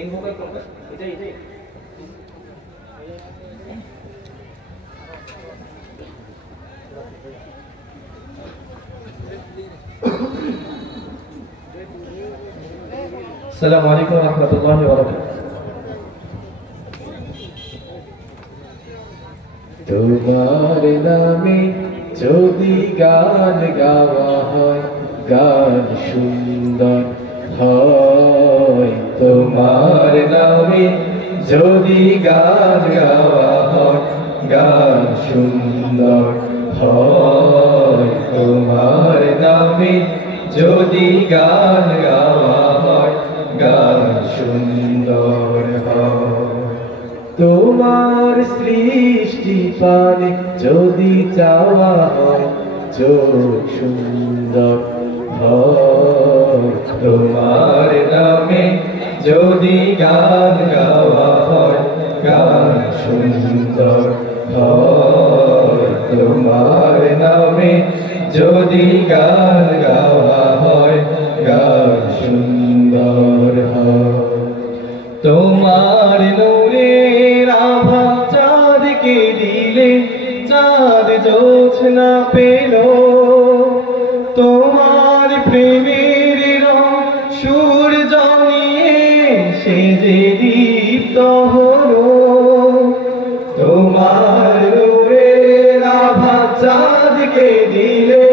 Main vocal কোনটা? এটাই এটাই। আসসালামু আলাইকুম ওয়া রাহমাতুল্লাহি ওয়া বারাকাতুহু। তোমার নামে যদি গান গাওয়া হয়, গান সুন্দর হয়। তোমার নামে যদি গান গাওয়া হয়, গান সুন্দর হয়। তোমার নামে যদি গান গাওয়া হয়, গান সুন্দর হয়। তোমার সৃষ্টি পানে যদি চাওয়া হয়, চোখ সুন্দর হয়। তোমার নামে যদি গান গাওয়া হয়, গান সুন্দর হয়। তোমার নামে যদি গান গাওয়া হয়, গান সুন্দর হয়। তোমার নূরের আভা চাঁদকে দিলে, চাঁদ জোছনা পেল। তোমার প্রেমের রং সূর্য নিয়ে সে যে দীপ্ত হলো। তোমার নূরের আভা চাঁদকে দিলে,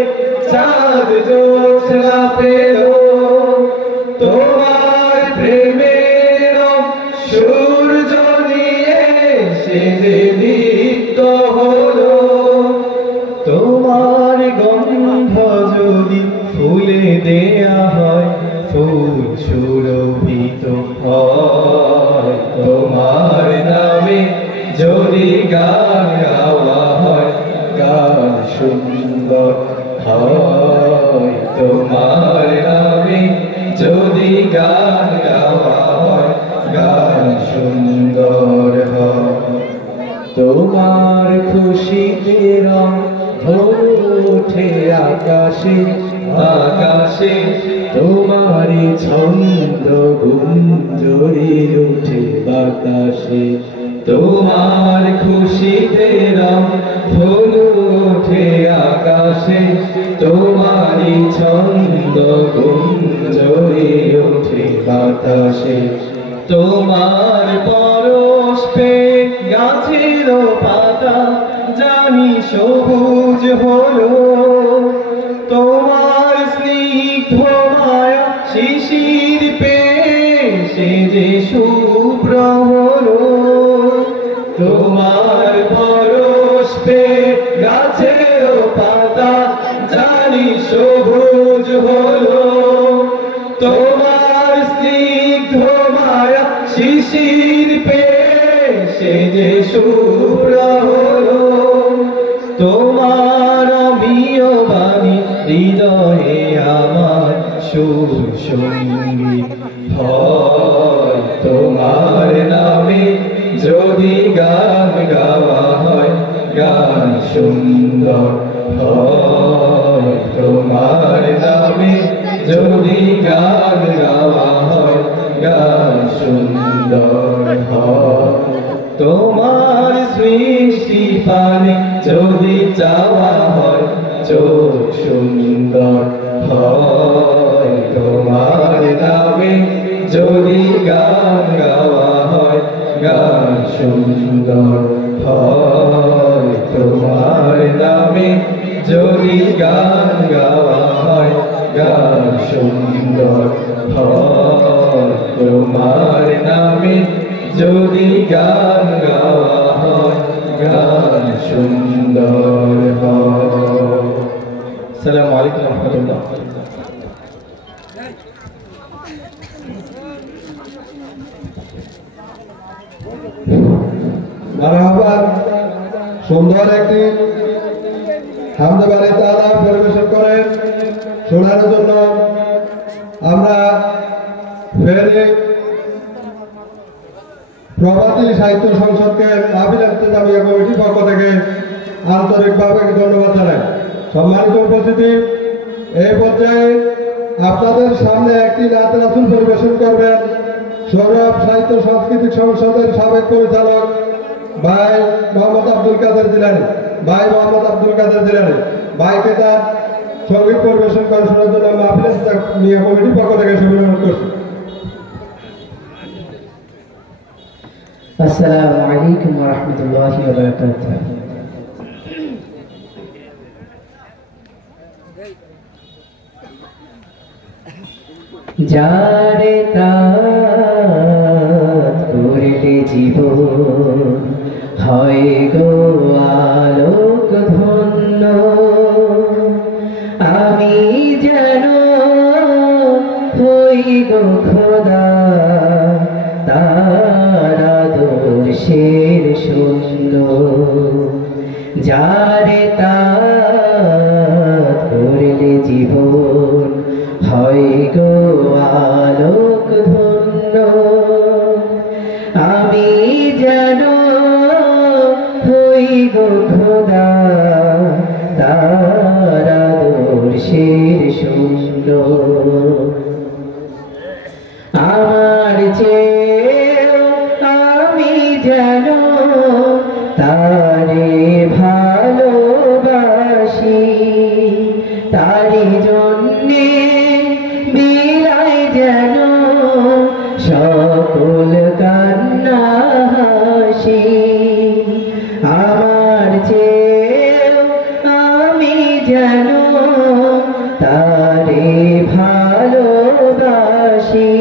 চাঁদ জোছনা পেল। তোমার প্রেমের রং সূর্য নিয়ে সে যে দীপ্ত হলো। তোমার গন্ধ যদি ফুলে দেয়া হয়, ফুল সুরভিত হয়। তোমার নামে যদি গান গাওয়া হয়, গান সুন্দর হয়। তোমার নামে যদি গান গাওয়া হয়, গান সুন্দর হয়। তোমার খুশিতে রং ওঠে আকাশে আকাশে। তোমারই ছন্দ গুঞ্জরি ওঠে বাতাসে। তোমার খুশিতে রং ওঠে আকাশে। তোমারই ছন্দ গুঞ্জরি ওঠে বাতাসে। তোমার পরশ পেয়ে গাছের পাতা জানি সবুজ হলো। তোমার স্নিগ্ধ মায়া শিশির পেয়ে সে যে শুভ্র হলো। তোমার পরশ পেয়ে গাছের পাতা জানি সবুজ হলো। তোমার স্নিগ্ধ মায়া শিশির পেয়ে সে যে শুভ্র হলো। তোমার অমিয় বাণী হৃদয়ে আমার সুর সঙ্গীত হয়। তোমার নামে যদি গান গাওয়া হয়, গান সুন্দর হয়। তোমার নামে যদি গান গাওয়া হয়, গান সুন্দর হয়। তোমার সৃষ্টি পানে যদি চাওয়া হয়, চোখ সুন্দর হয়। তোমার নামে যদি গান গাওয়া হয়, গান সুন্দর হয়। তোমার নামে যদি গান গাওয়া হয়, গান সুন্দর হয়। তোমার নামে যদি গান গাওয়া হয়, গান সুন্দর হয়। আসসালামু আলাইকুম ওয়া রাহমাতুল্লাহ। মারহাবা। সুন্দর একটি হামদে বাড়ি তারা পরিবেশন করেন শোনার জন্য আমরা ফেরি প্রভাতী সাহিত্য সংসদকে মাহফিল ইন্তেজামিয়া কমিটির পক্ষ থেকে আন্তরিকভাবে ধন্যবাদ জানাই। সম্মানিত উপস্থিতি, এই পর্যায়ে আপনাদের সামনে একটি নাত রাসূল পরিবেশন করবেন সৌরভ সাহিত্য সাংস্কৃতিক সংসদের সাবেক পরিচালক ভাই মোহাম্মদ আব্দুল কাদের জিলানী, ভাইকে তার সঙ্গীত পরিবেশন করে শোনার জন্য মাহফিল মিয়া কমিটির পক্ষ থেকে শুভেচ্ছা করছি। আসসালামু আলাইকুম ওয়া রাহমাতুল্লাহি ওয়া বারাকাতুহু। যারে তাত করলে জীবন হয় গো আলোক ধন্য, আমি যেন হই গো খোদা তার আদর্শের সুন্দর। যারে তাত করলে জীবন হয় গো আলোক ধন্য, আমি যেন হই গো খোদা তার আদর্শের সুন্দর। আমার চেয়েও আমি যেন তারে ভালোবাসি, তারি জন্যে বিলাই যেন সকল কান্না হাসি। আমার চেয়েও আমি যেন তারে ভালোবাসি,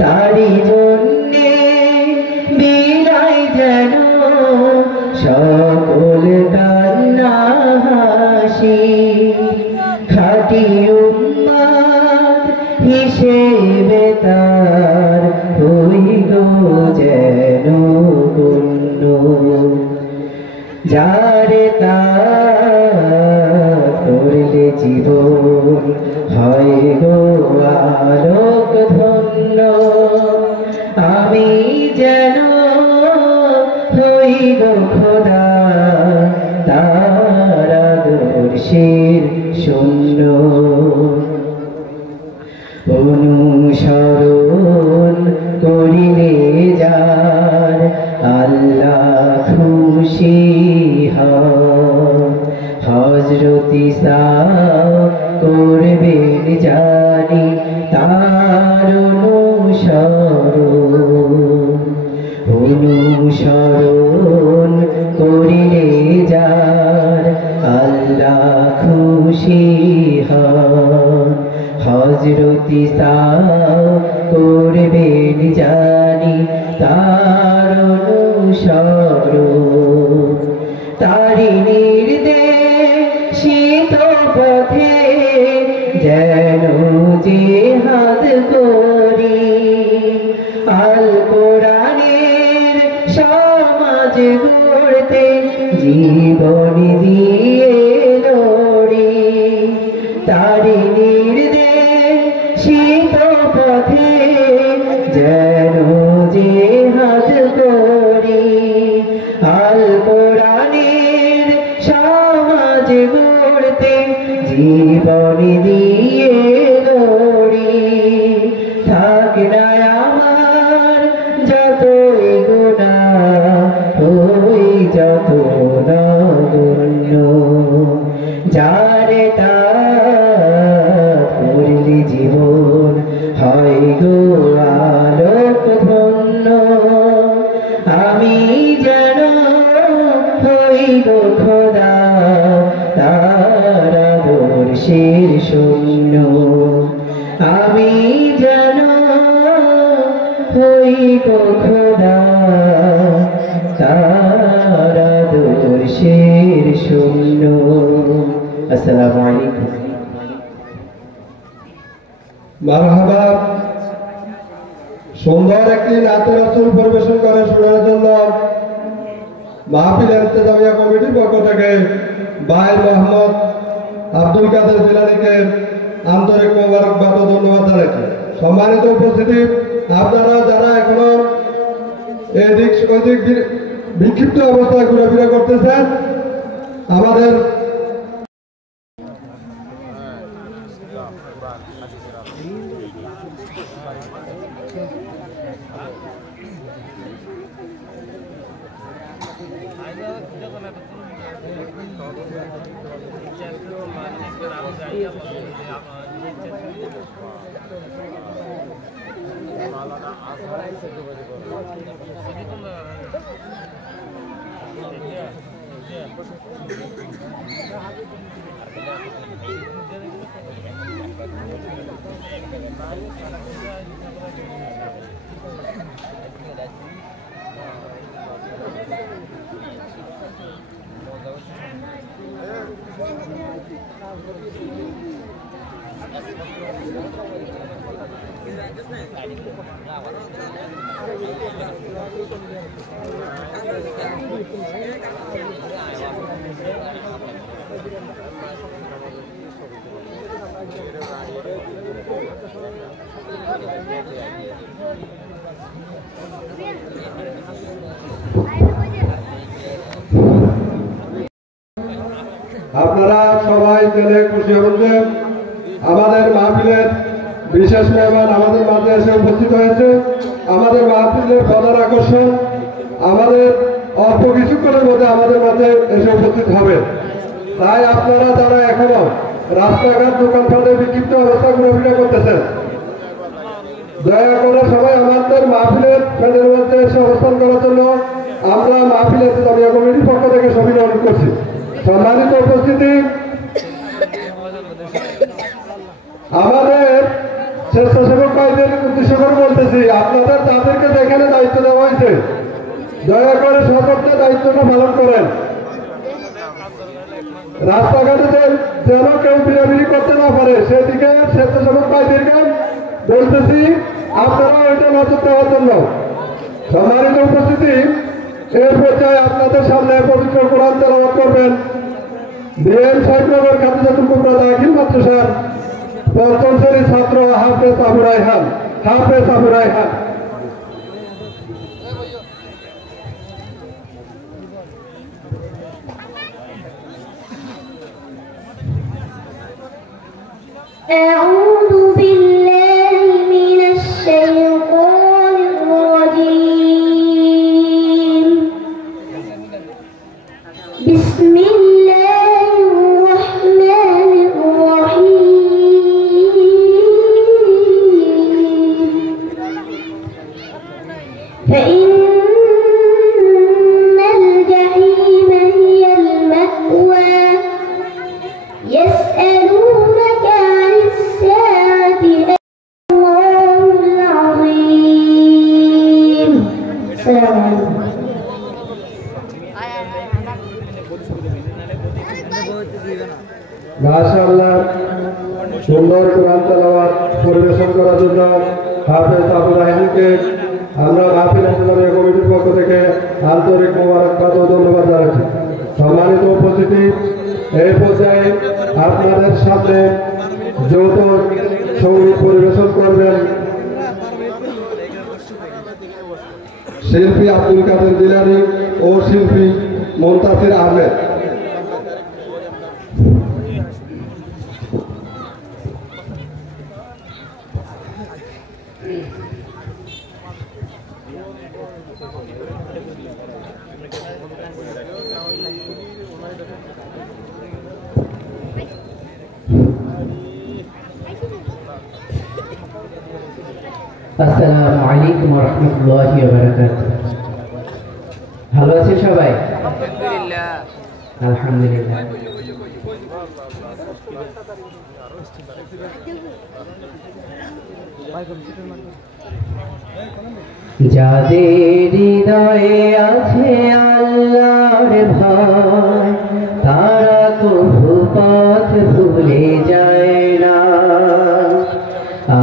তারি জন্যে বিলাই যেন সকল কান্না হাসি। খাঁটি উম্মত হিসেবে তার হই গো যেন গণ্য। যারে তার করলে জীবন হয় গো আলোক ধন্য, আমি যেন হই গো খোদা তার আদর্শের শূন্য। অনুসরণ করিলে যার আল্লাহ খুশি হয়, হযরত ঈসা করবেন জানি তার অনুসরণ করিলে যার আল্লাহ খুশি হয়, হযরত ঈসা করবেন জানি তার অনুসরণ। তারি নির্দেশিত পথে যেন জিহাদ করি, আল কোরআনের সমাজ গড়তে জীবন দিয়ে লড়ি। তারি নির্দেশিত পথে যেন জিহাদ করি, আল কোরআনের সমাজ গড়তে জীবন দিয়ে লড়ি। থাক না আমার যতই গুনাহ হই যত নগণ্য, যারে তার করলে জীবন হয় গো আলোক ধন্য, আমি যেন হই গো খোদা তার আদর্শের শূন্য। আমি যেন হই গো খোদা তার আদর্শের শূন্য। আসসালামু আলাইকুম। মারহাবা। সুন্দর একটি নাতে রাসূল পরিবেশন করে শোনার জন্য মাহফিল ইন্তেজামিয়া কমিটির পক্ষ থেকে ভাই মোহাম্মদ আব্দুল কাদের জিলানীকে আন্তরিক মোবারকবাদ ও ধন্যবাদ জানাচ্ছি। সম্মানিত উপস্থিতি, আপনারা যারা এখনো এদিক ওদিক বিক্ষিপ্ত অবস্থায় ঘোরাফেরা করতেছেন, আমাদের আপনারা সবাই জেনে খুশি হবেন যে আমাদের মাহফিলের বিশেষ মেহমান আমাদের মাঝে এসে উপস্থিত হয়েছে। আমাদের মাহফিলের প্রধান আকর্ষণ আমাদের অল্প কিছুক্ষণের মধ্যে আমাদের মাঝে এসে উপস্থিত হবে। তাই আপনারা যারা এখনো রাস্তাঘাট দোকানপাটে বিক্ষিপ্ত অবস্থা ঘোরাফেরা করতেছেন, দয়া করে সবাই আমাদের মাহফিলের প্যান্ডেলের মধ্যে এসে অবস্থান করার জন্য আমরা মাহফিলের জামিয়া কমিটির পক্ষ থেকে সবাই অনুরোধ করছি। সম্মানিত উপস্থিতি, আমাদের স্বেচ্ছাসেবক ভাইদের উদ্দেশ্য করে বলতেছি, আপনাদের তাদেরকে যেখানে দায়িত্ব দেওয়া হয়েছে দয়া করে সতর্ক দায়িত্বটা পালন করেন। রাস্তাঘাটে যেন কেউ বিড়াবিড়ি করতে না পারে সেদিকে স্বেচ্ছাসেবক ভাইদেরকে বলতেছি আপনারা ওইটা নজর দেওয়ার জন্য। সম্মানিত উপস্থিতি, এর পর্যায়ে আপনাদের সামনে পবিত্র কোরআন তেলাওয়াত করবেন বিএম সাহেবনগর খাদিজাতুল কুবরা দাখিল মাদ্রাসার পঞ্চম শ্রেণীর ছাত্র হাফেজ আবু রায়হান। হাফেজ আবু রায়হান। أعوذ بالله من الشيطان الرجيم. بسم الله الرحمن الرحيم. فإن الجحيم هي المأوى. يسألونك عن الساعة الله العظيم. السلام عليكم. মাশাআল্লাহ, সুন্দর কোরআন তেলাওয়াত পরিবেশন করার জন্য হাফেজ আবু রায়হানকে আমরা মাহফিল ইসলামিয়া কমিটির পক্ষ থেকে আন্তরিক মোবারকবাদ ও ধন্যবাদ জানাচ্ছি। সম্মানিত উপস্থিতি, এই পর্যায়ে আপনাদের সামনে যৌথ সঙ্গীত পরিবেশন করবেন শিল্পী আব্দুল কাদের জিলানী ও শিল্পী মুনতাসির আহমেদ। আসসালামু আলাইকুম ওয়া রাহমাতুল্লাহি ওয়া বারাকাতুহু। ভালো আছেন সবাই? আলহামদুলিল্লাহ। আলহামদুলিল্লাহ। যাদের হৃদয়ে আছে আল্লাহর ভয়, তারা কভু পথ ভুলে যায় না।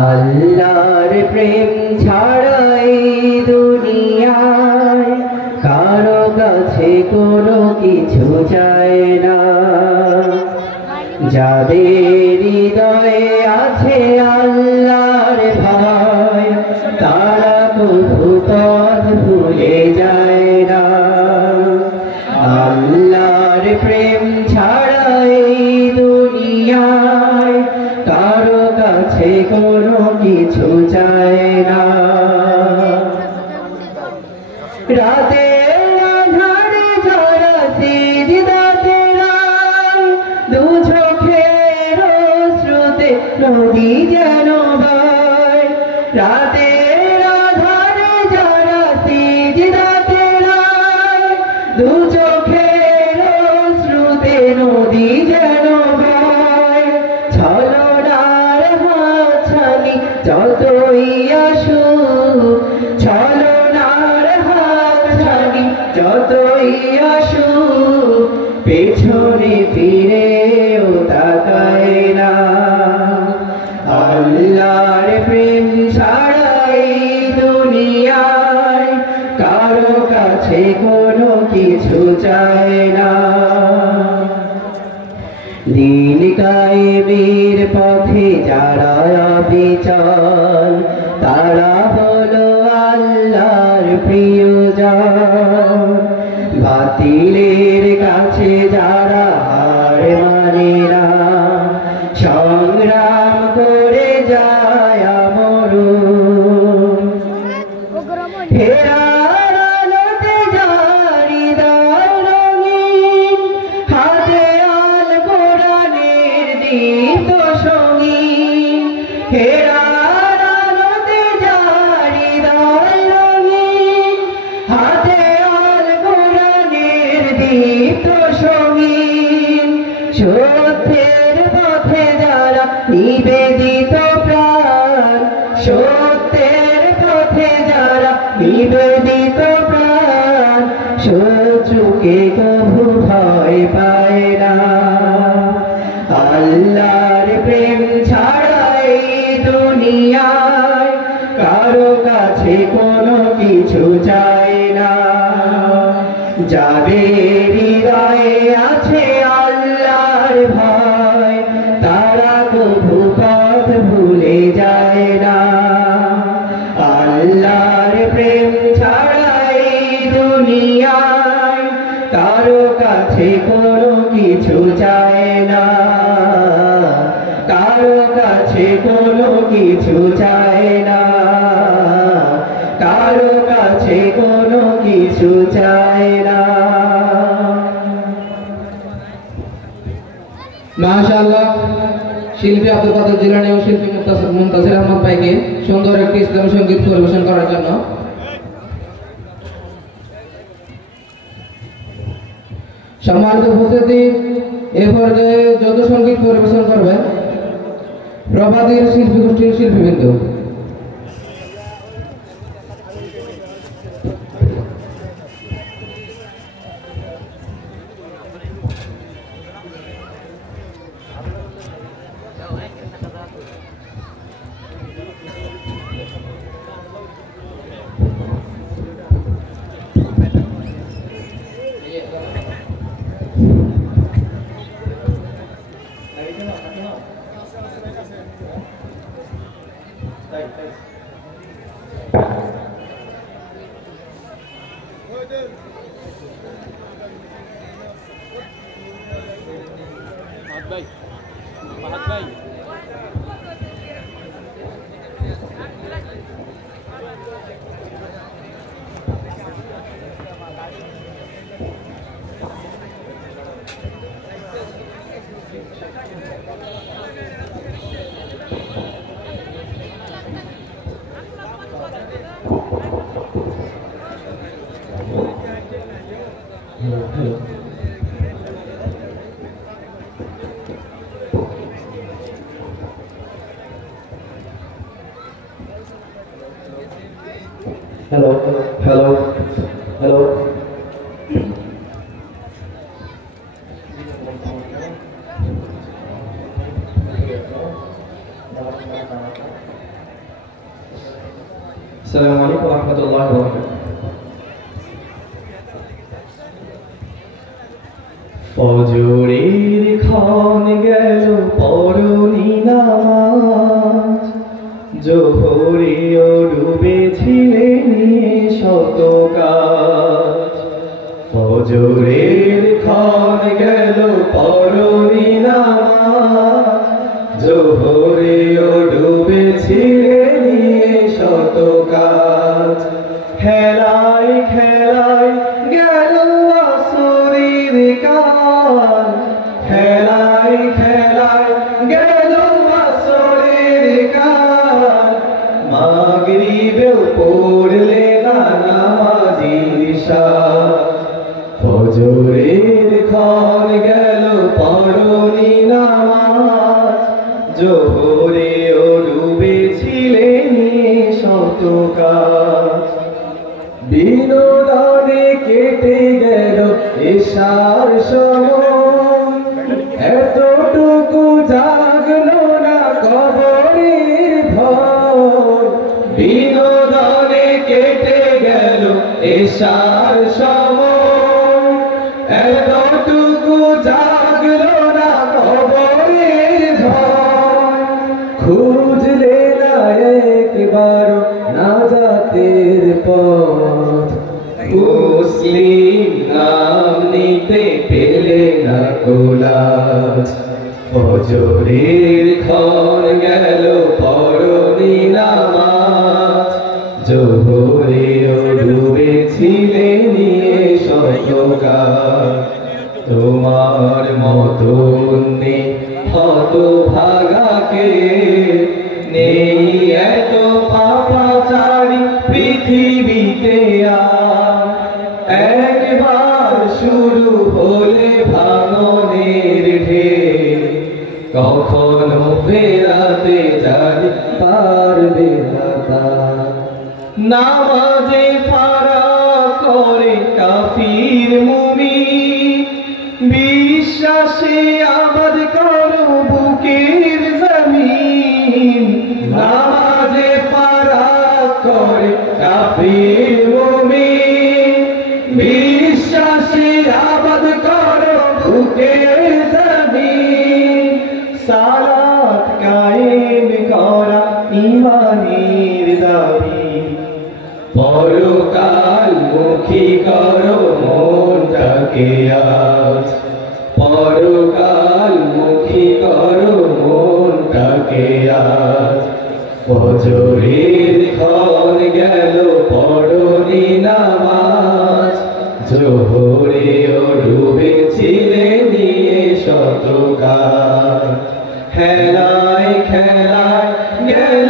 আল্লাহর প্রেম ছাড়া এই দুনিয়ায় কারো কাছে কোনো কিছু চায় না। যাদের হৃদয়ে আছে আল্লাহর ভয়, তারা কভু পথ ভুলে যায় না। আল্লাহর প্রেম ছাড়া এই দুনিয়ায় কারো কাছে কোনো কিছু চায় না। রাতের আঁধারে যারা দু চোখের শ্রুতে নদী যেন বয় ছলনার হাতছানি যতই আসুক ছলনার হাতছানি যতই আসুক পেছনে ফিরেও তাকায় না আল্লাহর প্রেম ছাড়া এই দুনিয়ায় কারো কাছে কোনো কিছু চায় না দিন কায়েমের পথে যারা অবিচল তারা হলো আল্লাহর প্রিয়জন বাতিলের কাছে যারা হার মানে না সংগ্রাম করে যায় মরণ ফেরার আলোতে জারি রঙিন হাতে আল কোরআনের দীপ্ত সঙ্গীন ফেরার আলোতে জারি রঙিন হাতে আল কোরআনের দীপ্ত সঙ্গীন সত্যের পথে যারা নিবেদিত প্রাণ সত্যের পথে যারা নিবেদিত প্রাণ শত্রুকে কভু ভয় পায় না আল্লাহর প্রেম ছাড়া এই দুনিয়ায় কারো কাছে কোনো কিছু চায় না যাদের হৃদয়ে আছে আল্লাহর ভয় তারা কভু পথ ভুলে যায় না আল্লাহর প্রেম ছাড়া এই দুনিয়ায় কারো কাছে কোনো কিছু চায় না কারো কাছে কোনো কিছু চায় না কারো কাছে কোনো কিছু চায় না মাশাআল্লাহ শিল্পী আব্দুল কাদের জিলানী ও শিল্পী মুনতাসির আহমদ ভাইকে সুন্দর একটি ইসলামী সঙ্গীত পরিবেশন করার জন্য সম্মানিত উপস্থিতি এ পর্যায়ে যৌথ সঙ্গীত পরিবেশন করবেন প্রবাদীর শিল্পী গোষ্ঠীর শিল্পীবৃন্দ Hello, hello, hello. Assalamualaikum warahmatullahi wabarakatuh. ফজরের ক্ষণ গেল পরনি নামাজ জোহরেও ডুবেছিলে নিয়ে শত কাজ ফজরের ক্ষণ গেল পরনি নামাজ জোহরেও ডুবেছিলে নিয়ে শত কাজ খেলায় খেলায় গেল আসরের কাল খেলায় খেলায় গেল আসরের কাল মাগরিবেও পড়লে না নামাজির সাথ ফজরের ক্ষণ গেল পড়নি নামাজ, জোহরেও ডুবেছিলেন শত কাজ। বিনোদনে কেটে গেল এশার সময়, এতটুকু জাগলো না কবরের ভয়। বিনোদনে কেটে গেল এশার সময়, এতটুকু জাগলো না কবরের ভয়। খুঁজলে না একবার নাজাতের পথ, মুসলিম নাম নিতে পেলে না কোলাজ। ফজরের ক্ষণ গেল পড়নি নামাজ, জোহরেও ডুবেছিলেন শত কাজ। তোমার মতো হতভাগাকে নেই এত পাপাচারী পৃথিবীতে আর। একবার শুরু হলে ভাঙনের ঢেউ, কখনো ফেরাতে জানি পারবে না তার। নামাজে ফারাক করে কাফির মুমিন, বিশ্বাসে আবাদ করো বুকের জমিন। নামাজে ফারাক করে কাফির মুমিন, বিশ্বাসে আবাদ করো বুকের জমিন। সালাত কায়েম করা ঈমানের দাবি, পরকাল মুখী করো মনটাকে আজ। পরকাল মুখী করো মনটাকে আজ। ফজরের ক্ষণ গেল পড়নি নামাজ, জোহরেও ডুবেছিলেন শত কাজ। খেলায় খেলায় গেল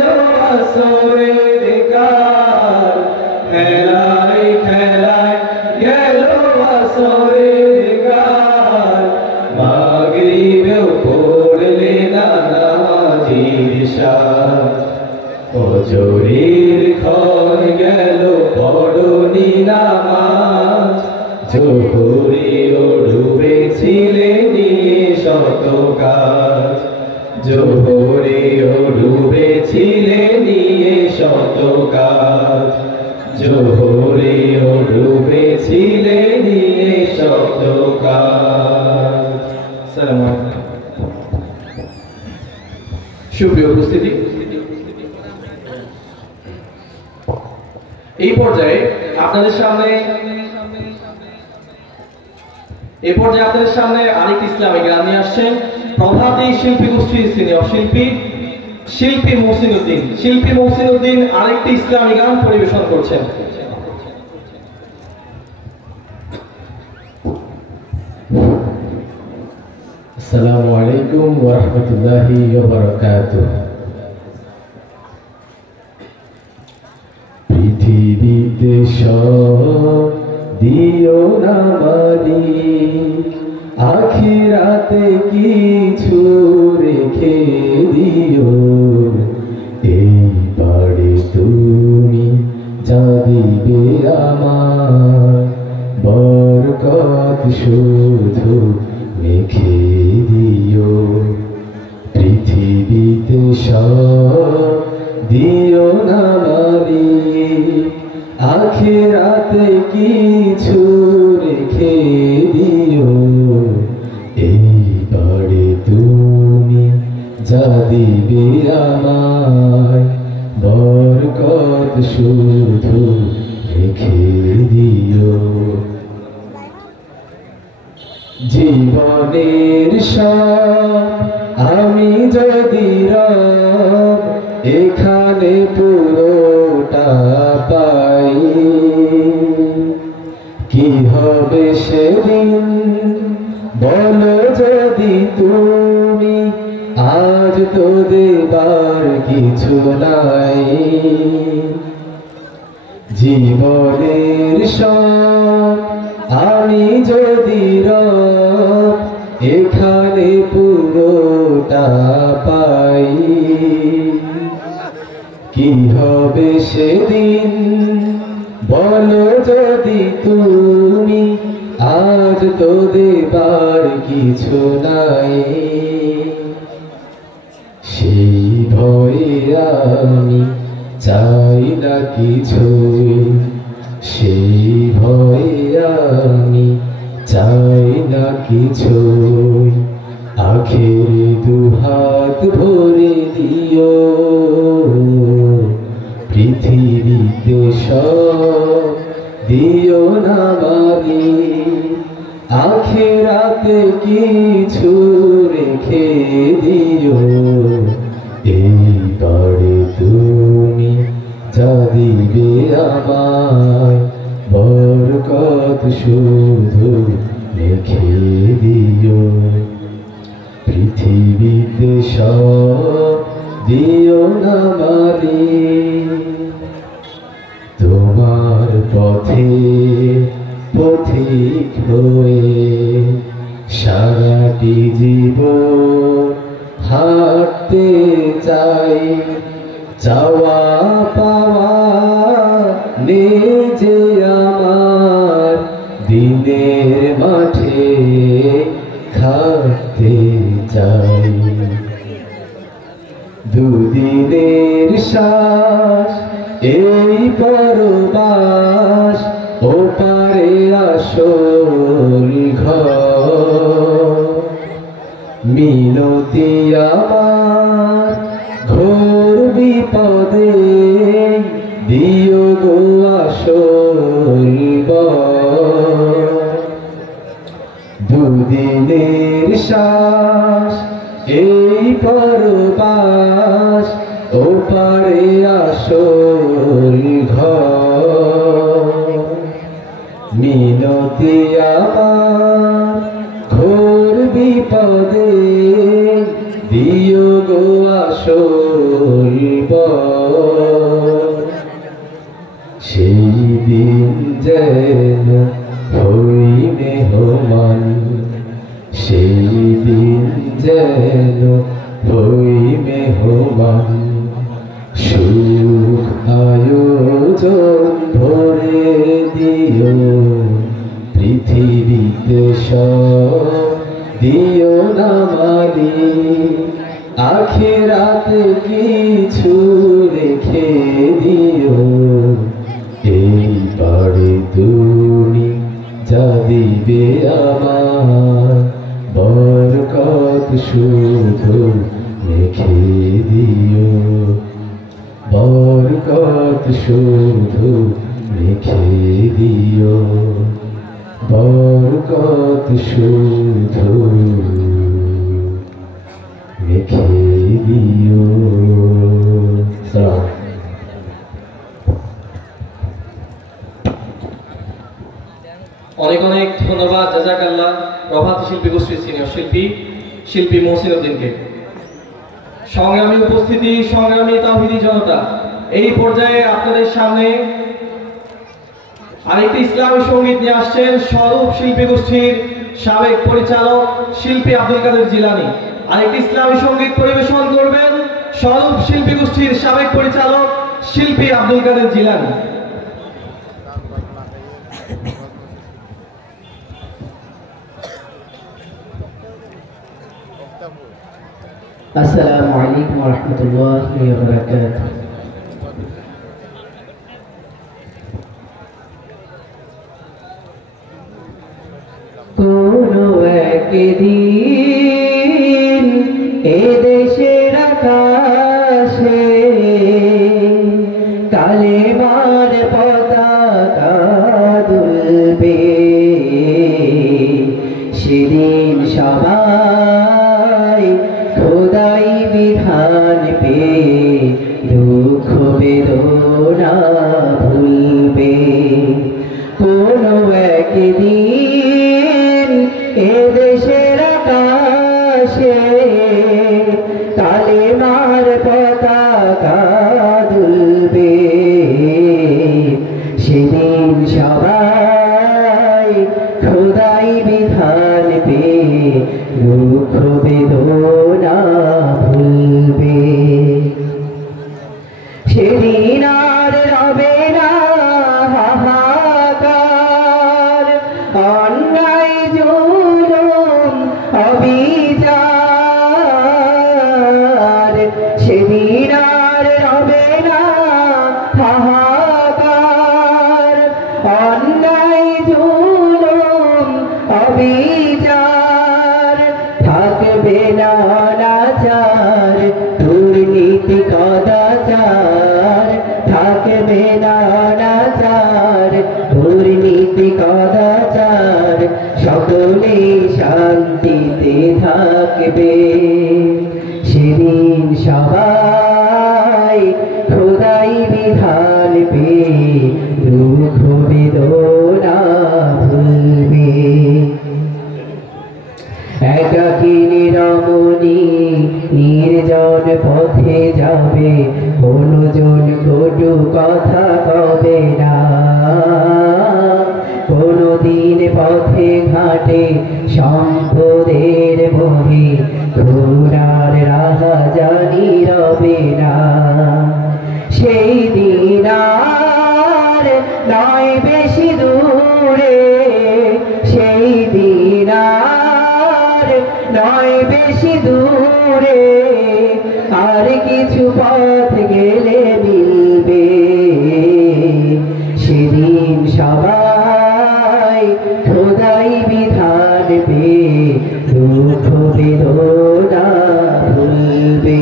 আসরের কাল, খেলায় খেলায় গেল আসরের কাল। মাগরিবেও পড়লে না নামাজির সাজ, ফজরের ক্ষণ গেল পড়নি নামাজ, জোহরেও ডুবেছিলেন শত কাজ। জোহরেও ডুবেছিলেন শত কাজ, জোহরেও ডুবেছিলেন শত কাজ। আসসালামু আলাইকুম। সুপ্রিয় উপস্থিতি, এই পর্যায়ে আপনাদের সামনে আরেকটি ইসলামী গান নিয়ে আসছেন প্রভাতী শিল্পী গোষ্ঠীর সিনিয়র শিল্পী মহসিন উদ্দিন আরেকটি ইসলামী গান পরিবেশন করছেন। আসসালামু আলাইকুম ওয়া রাহমাতুল্লাহি ওয়া বারাকাতুহু। পৃথিবীতে সব দিও না মালিক, আখিরাতে কিছু রেখে দিও। এইবারে তুমি যা দিবে আমার, বরকত শুধু রেখে দিও। পৃথিবীতে সব দিও না মালিক, আখিরাতে কিছু রেখে দিও। এইবারে তুমি যা দিবে আমায়, বরকত শুধু রেখে দিও। জীবনের সব আমি যদি রব এখানে পুরোটা পাই, কি হবে সেদিন বলো যদি তুমি, আজ তো দেবার কিছু নাই। জীবনের সব আমি যদি যদি রব এখানে পুরোটা পাই, কি হবে সেদিন বলো যদি তুমি, আজ তো দেবার কিছু নাই। সেই ভয়ে আমি চাই না কিছুই, সেই ভয়ে আমি চাই না কিছুই। আখের দুহাত ভরে দিও, পৃথিবীতে সব দিও না মারি, আখেরাতে কিছু রেখে দিও। এইবারে তুমি যা দিবে আমায়, বরকত শুধু রেখে দিও। পৃথিবীতে সব দিও না মারি, তোমার পথে পথিক হয়ে সারাটি জীবন হাঁটতে চাই। চাওয়া পাওয়া নিজে আমার, দিনের মাঠে খাটতে চাই। দুদিনের শ্বাস এই পরবাস, ও পারে আসল ঘর। মিনতি আমার ঘোর বিপদে, দিও গো আসল বর। দুদিনের শ্বাস এই পরবাস, ও পারে আসল ঘর। মিনতি আমার ঘোর বিপদে, দিও গো আসল বর। সেই দিন যেন হই মেহমান, সেই দিন যেন হই মেহমান। সুখ আয়োজন ভরে দিও, পৃথিবীতে সব দিও না মালি, আখিরাতে কিছু রেখে দিও। এইবারে তুমি যা দিবে আমায়, বরকত শুধু রেখে দিও। বরকত শুধু রেখে দিও, বরকত শুধু রেখে দিও। সালাম। অনেক অনেক ধন্যবাদ, জাযাকাল্লাহ প্রভাতী শিল্পী গোষ্ঠীর সিনিয়র শিল্পী মহসিন উদ্দিনকে। সংগ্রামী উপস্থিতি, সংগ্রামী তাওহীদি জনতা, এই পর্যায়ে আপনাদের সামনে আরেকটি ইসলামী সঙ্গীত নিয়ে আসছেন স্বরূপ শিল্পী গোষ্ঠীর সাবেক পরিচালক শিল্পী আব্দুল কাদের জিলানী। আরেকটি ইসলামী সঙ্গীত পরিবেশন করবেন স্বরূপ শিল্পী গোষ্ঠীর সাবেক পরিচালক শিল্পী আব্দুল কাদের জিলানী। আসসালামু আলাইকুম ওয়া রাহমাতুল্লাহি ওয়া বারাকাতুহু। কোনো একদিন এ দেশের আকাশে কালেমার পতাকা দুলবে, সেদিন সবাই খোদাই বিধান পে দুঃখ বেদনা ভুলবে। কোনো একদিন এ দেশের আকাশে কালেমার পতাকা দুলবে, সেদিন সবাই খোদাই বিধান বেদনা ভুলবে সেদিন আর রবে না হাহাকার অন্যায় জুলুম অবিচার সেদিন আর রবে না হাহাকার অন্যায় জুলুম অবিচার থাকবে না অনাচার দুর্নীতি কদাচার থাকবে না অনাচার দুর্নীতি কদাচার সকলে শান্তিতে থাকবে সেদিন সবাই খোদাই বিধান পেয়ে দুঃখ বেদনা ভুলবে একাকিনী রমণী নির্জন পথে যাবে কোনজন কটু কথা কবে না কোনদিন পথে ঘাটে সম্পদের মোহে ঘোরার রাহা জানি রবে না সেই দিন আর নয় বেশি দূরে সেই দিন আর নয় বেশি দূরে আর কিছু পথ গেলে মিলবে সেদিন সবাই খোদাই বিধান পেয়ে দুঃখ বেদনা ভুলবে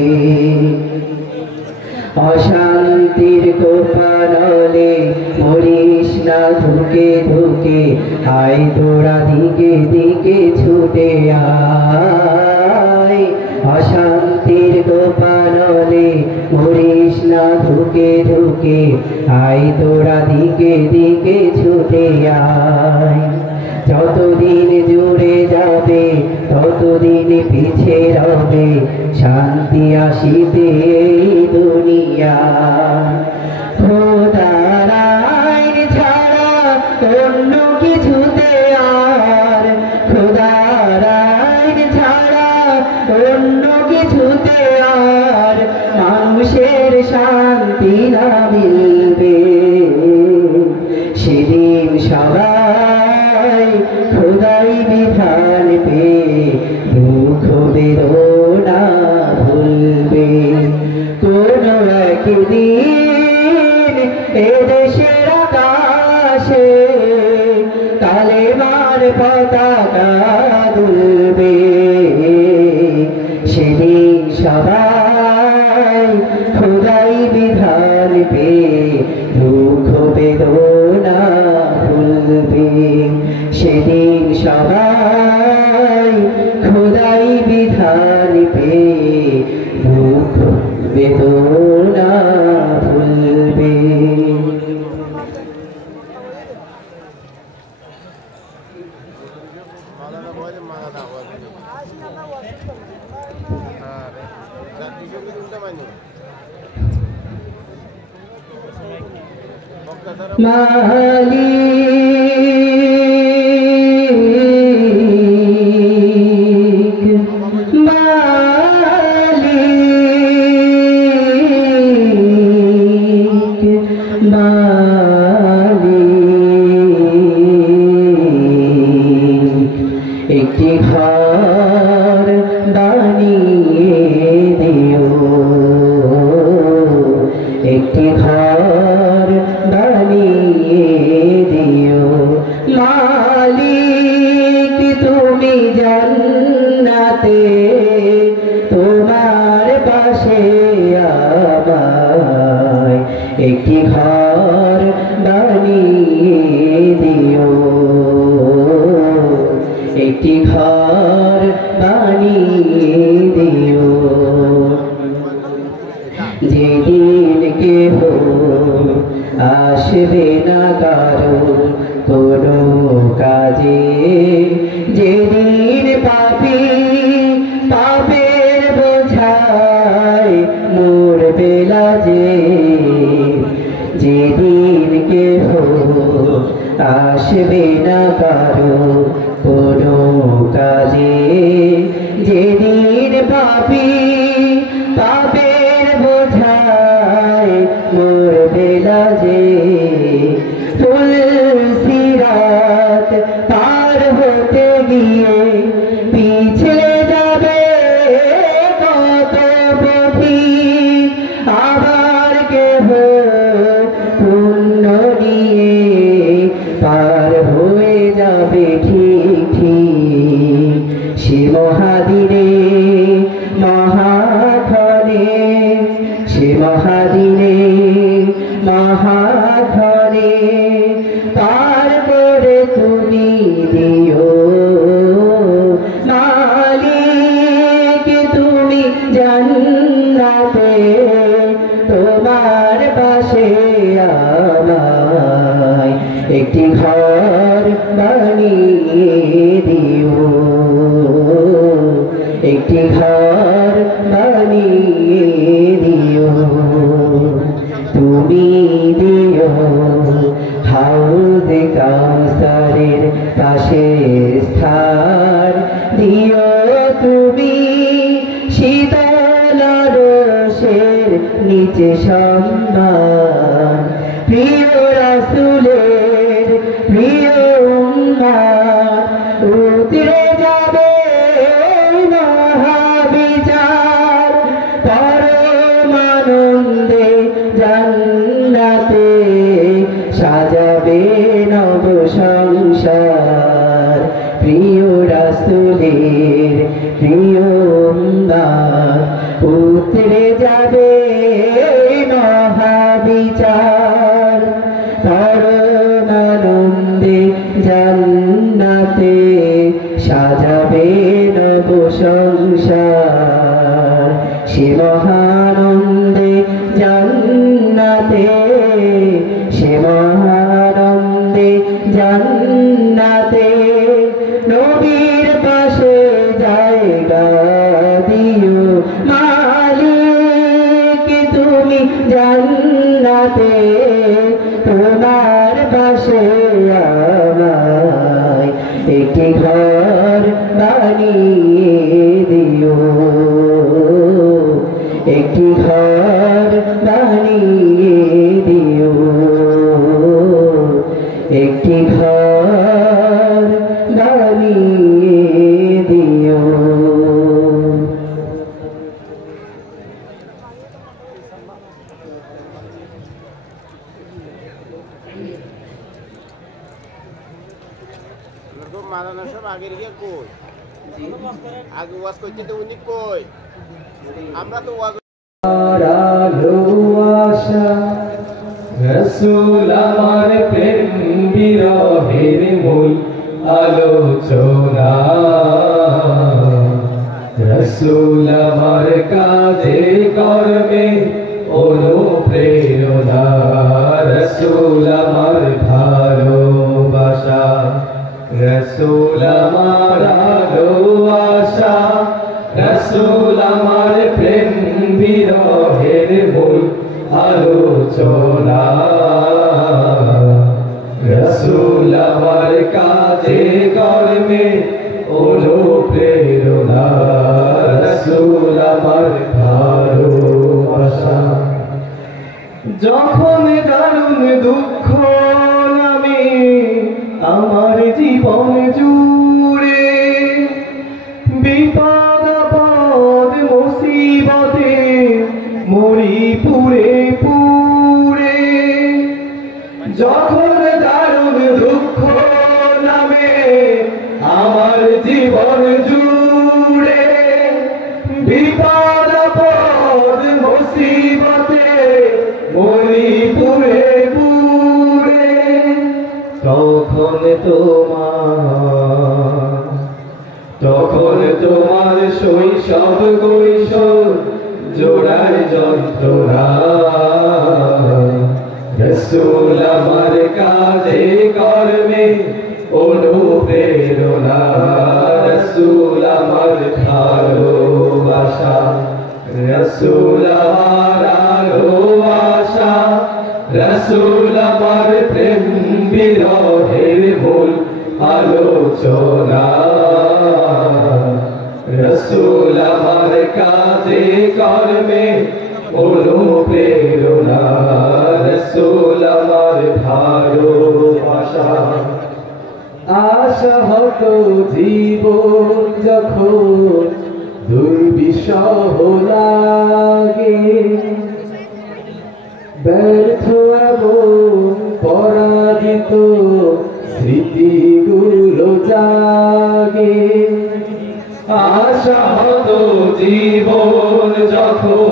অশান্তির কোপানলে মরিস না ধুকে ধুকে আয় তোরা দিকে দিকে ছুটে আয় অশান্তির কোপানলে মরিস না ধুকে ধুকে আয় তোরা দিকে দিকে ছুটে আয় যতদিন জুড়ে যাবে ততদিন পিছে রবে শান্তি আসিতে এই দুনিয়া খোদার আইন ছাড়া অন্য কিছুতে আর খোদার আইন ছাড়া অন্য কিছুতে আর মানুষের শান্তি না মিলবে সেদিন সবাই খোদাই বিধান পেয়ে দুঃখ বেদনা ভুলবে কোন একদিন এদেশের আকাশে কালেমার পতাকা দুলবে সেদিন সবাই খোদাই বিধান পেয়ে দুঃখ বেদনা ভুলবে সেদিন সবাই খোদাই বিধান পেয়ে দুঃখ বেদনা ভুলবে একটি ঘর বানিয়ে দিও একটি ঘর বানিয়ে দিও মালিক তুমি জান্নাতে তোমার পাশে আমায় একটি ঘর বানিয়ে দিও একটি ঘর বানিয়ে দিও যেদিন কেহ আসবে না কারো কোনো কাজে যেদিন পাপী পাপের বোঝায় মোর বেলা যেদিন কেহ আসবে না কারো কোনো কাজে যে পাপী পাপের বোঝায় মোর বেলা যে তুলসিরাত পার হতে গিয়ে পিছলে যাবে কত পথিক আবার কেহ পুণ্য নিয়ে পার হয়ে যাবে ঠিক ঠিক সে মহাদিনে মহাঘনে সে মহাদিনে মহাঘনে পার করে তুমি দিও মালিক তুমি জান্নাতে তোমার পাশে আমায় একটি ঘর বানিয়ে দিও একটি ঘর বানিয়ে দিও তুমি দিও হাউজে কাউসারের পাশে স্থান দিও তুমি শীতল রোষের নিচে সম্মান প্রিয় রাসূলের প্রিয় উম্মত উতরে যাবে মহাবিচার পরমানন্দে জান্নাতে সাজাবে নব সংসার প্রিয় রাসূলের প্রিয় উম্মত উতরে যাবে মহাবিচার পরমানন্দে জান্নাতে সাজাবে নব সংসার সে মহানন্দে জান্নাতে সে মহানন্দে জান্নাতে নবীর পাশে জায়গা দিও মালিক তুমি জান্নাতে তোমার পাশে আমায় একটি ঘর বানিয়ে দিও একটি ঘর বানিয়ে দিও একটি ঘর বানিয়ে দিও মারানোর সব আগের গিয়ে কই আগে ওয়াজ করতে তো উনি কই আমরা তো ওয়াজ রসুল আমার প্রেম বিরহের মূল আলোচনা রসুল আমার কাজে কর্মে অনুপ্রেরণা রসুল আমার ভালোবাসা রসুল আমার আলো আশা রসুল আমার প্রেম বিরহের মূল আলোচনা রসুল আমার কাজে কর্মে অনুপ্রেরণা রসুল আমার ভালোবাসা যখন দারুণ দুঃখ নামে আমার জীবন জুড়ে বিপদ আপদ মুসিবতে মরি পুরে পুরে যখন দারুণ দুঃখ নামে আমার জীবন জুড়ে বিপদ আপদ মুসিবতে মরি পুরে পুরে তখন তোমার শৈশব কৈশোর জোড়ায় যন্ত্রণা রসুল আমার কাজে কর্মে অনুপ্রেরণা রসুল আমার ভালোবাসা রসুল আমার আলো আশা রসুল আমার প্রেম বিরহের মূল আলোচনা রসুল আমার কাজে কর্মে অনুপ্রেরণা, রসুল আমার ভালোবাসা। আশাহত জীবন যখন দুর্বিষহ লাগে, ব্যর্থ এবং পরাজিত স্মৃতিগুলো জাগে। আশাহত জীবন যখন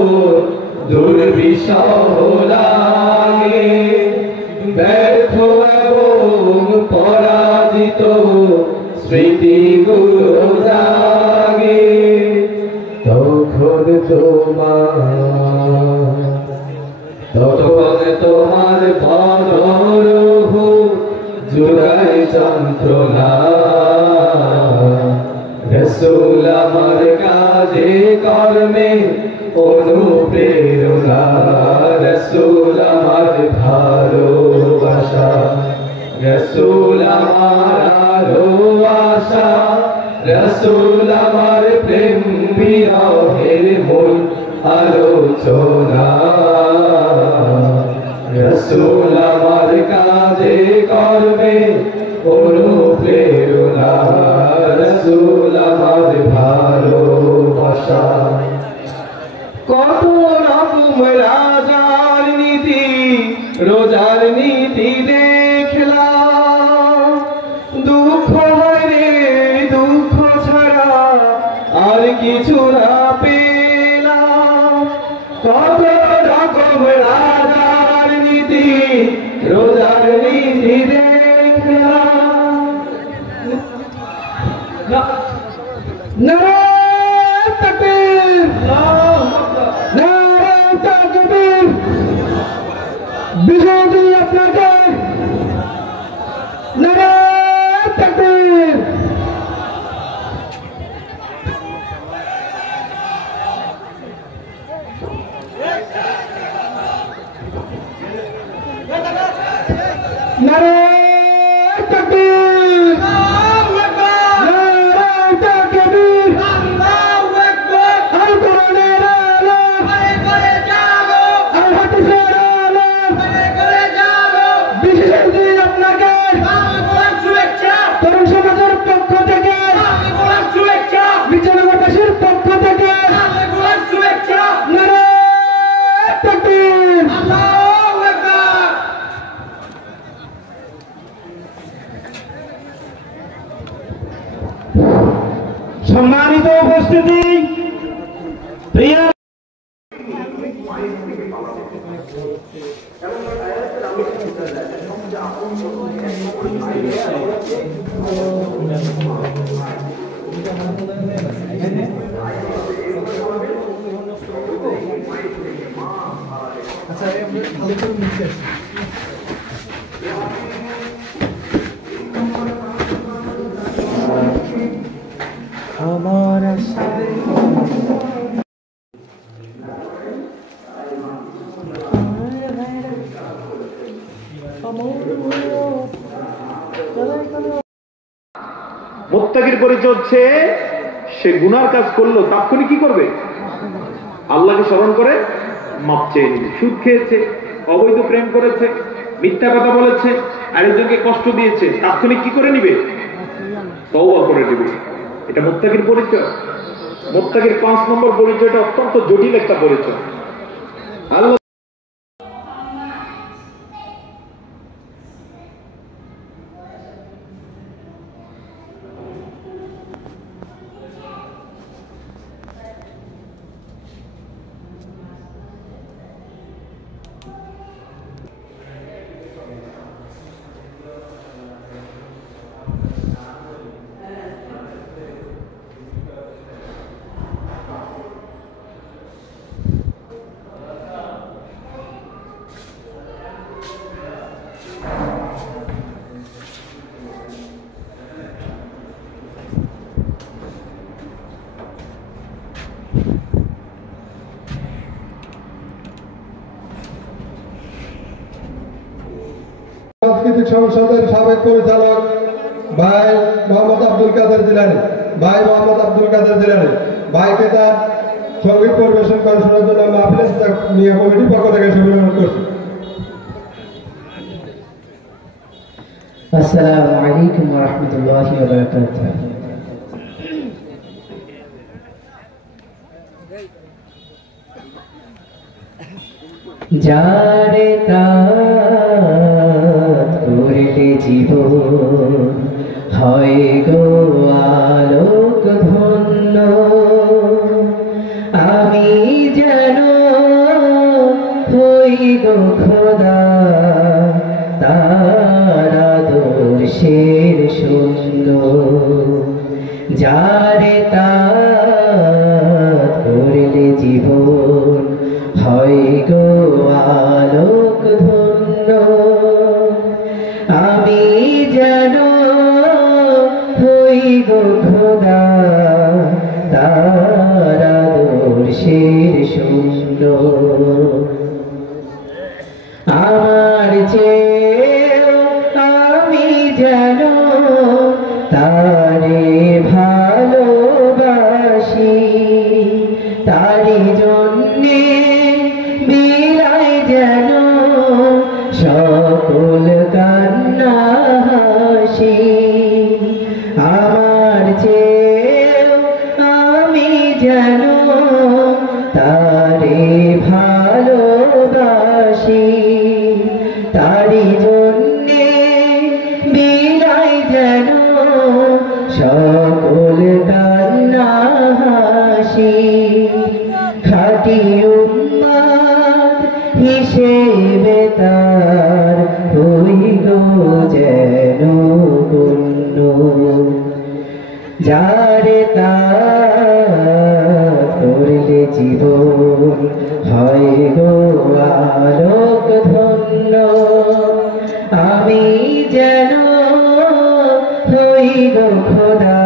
দুর্বিষহ লাগে, ব্যর্থ এবং পরাজিত স্মৃতিগুলো জাগে, তখন তোমার বদরহ জুড়াই যন্ত্রণা, রসুল আমার কাজে কর্মে অনুপ্রেরণা, রসুল আমার ভালোবাসা, রসুল আমার আলো আশা, রসুল আমার প্রেম বিরহের মূল আলোচনা, রসুল আমার কাজে কর্মে অনুপ্রেরণা, রসুল আমার ভালোবাসা। কত রকম রাজার নীতি রোজার নীতি দেখলাম, দুঃখ হয় রে দুঃখ ছাড়া আর কিছু না পেলাম। কত রকম রাজার নীতি রোজার নীতি দেখলাম, নারায়ে তাকবীর, নারায়ে তাকবীর, বিজয়ী আপনাকে, নারায়ে তাকবীর। নারায়ে তাকবীর, নারায়ে তাকবীর, আল কোরআনের আলো, আল হাদিসের আলো, বিশেষজ্ঞ আপনাকে তরুণ সমাজের পক্ষ থেকে, বিজয়নগরবাসীর পক্ষ থেকে নারায়ে তাকবীর। সম্মানিত উপস্থিতি, প্রিয় আমার আশায় মুত্তাকির পরিচয় হচ্ছে সে গুনার কাজ করলো তাৎক্ষণিক কি করবে? আল্লাহকে স্মরণ করে মাপ চেয়ে নিবে। সুদ খেয়েছে, অবৈধ প্রেম করেছে, মিথ্যা কথা বলেছে, আরেকজনকে কষ্ট দিয়েছে, তাৎক্ষণিক কি করে নিবে? তওবা করে নিবে। এটা মুত্তাকির পরিচয়। মুত্তাকির 5 নম্বর পরিচয়টা অত্যন্ত জটিল একটা পরিচয়। আল্লাহ সাংস্কৃতিক সংসদের সাবেক পরিচালক ভাই মোহাম্মদ আব্দুল কাদের জিলানী, ভাই মোহাম্মদ আব্দুল কাদের জিলানী ভাইকে তার সঙ্গীত পরিবেশন করে শোনার জন্য মাহফিল মিয়া কমিটির পক্ষ থেকে শুভেচ্ছা করছি। আসসালামু আলাইকুম ওয়া রাহমাতুল্লাহি ওয়া বারাকাতুহু। যারে তাত করিলে জীবন হয় গো আলোক ধন্য, আমি যেন হই গো খোদা তার আদর্শের শূন্য। যারে তাত করিলে জীবন হয় গো আলোক ধন্য, আমি যেন হই গো খোদা তার আদর্শের শূন্য। আমার চেয়ে আমি যেন তারে ভালোবাসি, তারি জন্যে বিলাই যেন সকল কান্না হাসি। আমার চেয়ে আমি যেন তারে ভালোবাসি, তারি জন্যে বিলাই যেন সকল কান্না হাসি। খাঁটি উম্মত হিসেবে তার হই গো যেন গণ্য। যারে তার করলে জীবন হয় গো আলোক ধন্য, আমি যেন হই গো খোদা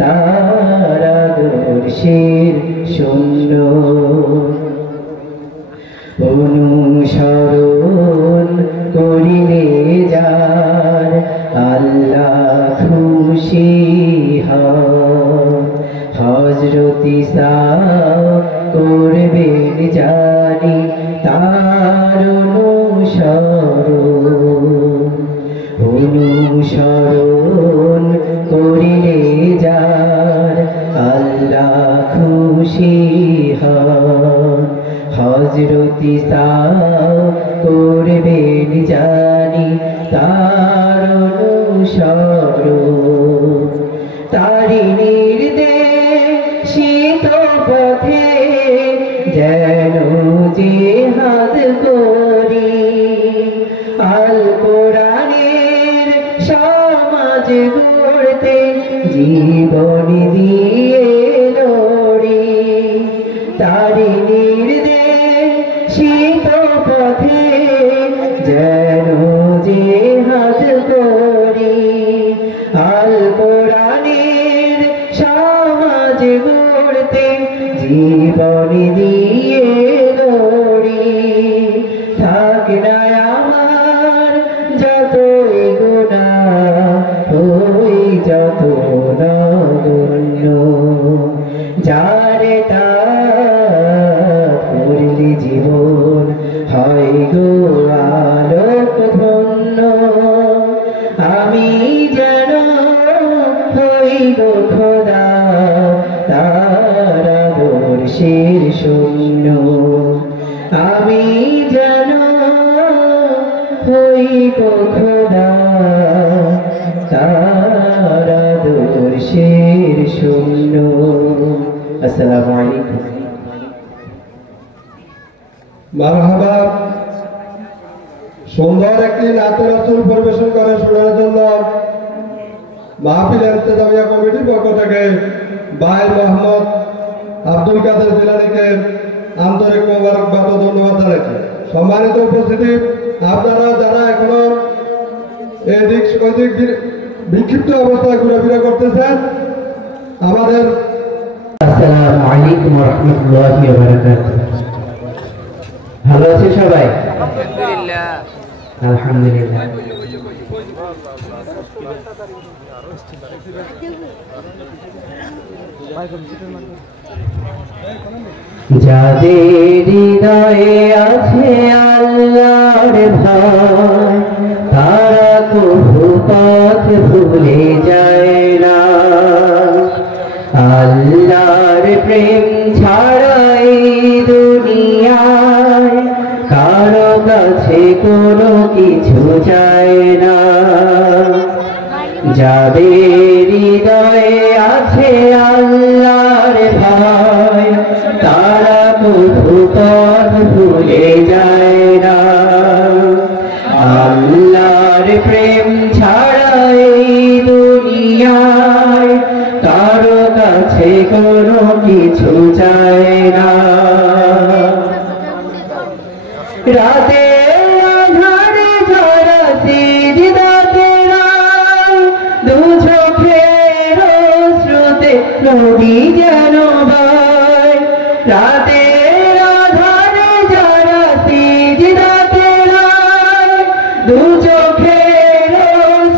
তার আদর্শের শূন্য। অনুসরণ করিলে যার আল্লাহ খুশি হয়, হযরত ঈসা করবেন জানি তার অনুসরণ করিলে যার আল্লাহ খুশি হয়, হযরত ঈসা করবেন জানি তার অনুসরণ। তারি নির্দেশিত পথে যেন জিহাদ করি, আল কোরআনের সমাজ গড়তে জীবন দিয়ে লড়ি। তারি নির্দেশিত পথে যেন জিহাদ করি, আল কোরআনের সমাজ গড়তে জীবন দিয়ে লড়ি। থাক না আমার যতই গুনাহ হই যত নগণ্য, যারে তার করলি জীবন হয় গো আলোক ধন্য, আমি যেন হই গো খোদা তার আদর্শের শূন্য। আমি যেন হই গো খোদা তার আদর্শের শূন্য। আসসালামু আলাইকুম। মারহাবা। সুন্দর একটি নাতে রাসূল পরিবেশন করে শোনার জন্য মাহফিল ইন্তেজামিয়া কমিটির পক্ষ থেকে ভাই মোহাম্মদ আব্দুল কাদের জিলানীকে আন্তরিক মোবারকবাদ ও ধন্যবাদ জানাচ্ছি। সম্মানিত উপস্থিতি, আপনারা যারা এখনো এদিক ওদিক বিক্ষিপ্ত অবস্থায় ঘোরাফেরা করতেছেন, আমাদের আসসালামু আলাইকুম ওয়া রাহমাতুল্লাহি ওয়া বারাকাতুহু। ভালো আছেন সবাই? আলহামদুলিল্লাহ। যাদের হৃদয়ে আছে আল্লাহর ভয় তারা কভু পথ ভুলে যায় না। আল্লাহর প্রেম ছাড়াই দুনিয়ায় কারো কাছে কোনো কিছু চায় না। যাদের হৃদয়ে আছে আল্লাহর ভয় তারা কভু পথ ভুলে যায় না। আল্লাহর প্রেম ছাড়াই দুনিয়ায় কারো কাছে কোনো কিছু চায় না। রাতে আঁধারে যারা সিজদাতে রায় দু চোখের স্রোতে নদী যেন বয়। রাতে আঁধারে যারা সিজদাতে রায় দু চোখের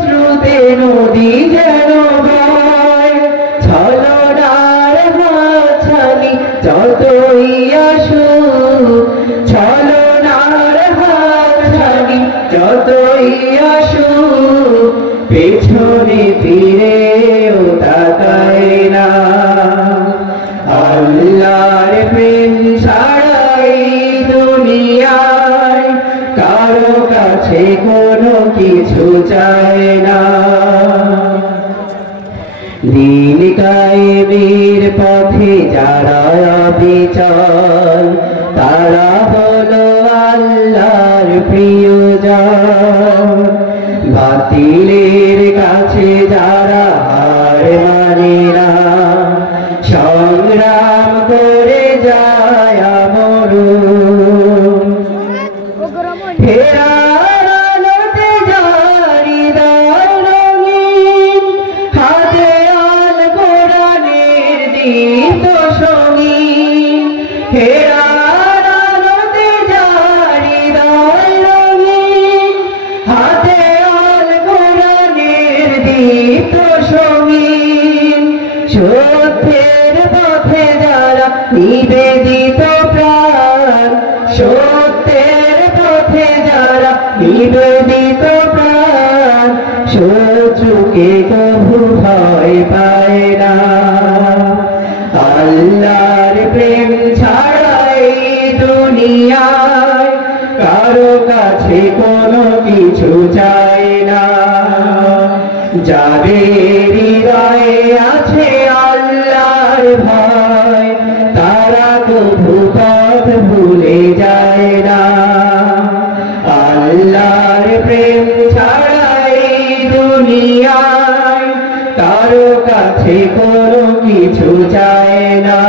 স্রোতে নদী যেন বয়। ছলনার হাতছানি যতই আসুক ছলনার হাতছানি যতই আসুক পেছনে ফিরেও তাকায় না। আল্লাহর প্রেম ছাড়াই দুনিয়ায় কারো কাছে কোনো কিছু চায় না। দিন কায়েমের পথে যারা অবিচল তারা হলো আল্লাহর প্রিয়জন। বাতিলের কাছে যারা হার মানে না সংগ্রাম করে যায় মরণ। ফেরার আলোতে জারি দায় রঙিন হাতে আল কোরআনের দীপ্ত সঙ্গীন। ফেরার আলোতে জারি দায় রঙিন হাতে আল কোরআনের দীপ্ত সঙ্গীন। সত্যের পথে যারা নিবেদিত প্রাণ সত্যের পথে যারা নিবেদিত প্রাণ শত্রুকে কভু ভয় পায় না। আল্লাহর প্রেম ছাড়াই দুনিয়ায় কারো কাছে কোনো কিছু চায় না। যাদের হৃদয়ে আছে আল্লাহর ভয় তারা কভু পথ ভুলে যায় না। আল্লাহর প্রেম ছাড়াই দুনিয়ায় কারো কাছে কোনো কিছু চায় না।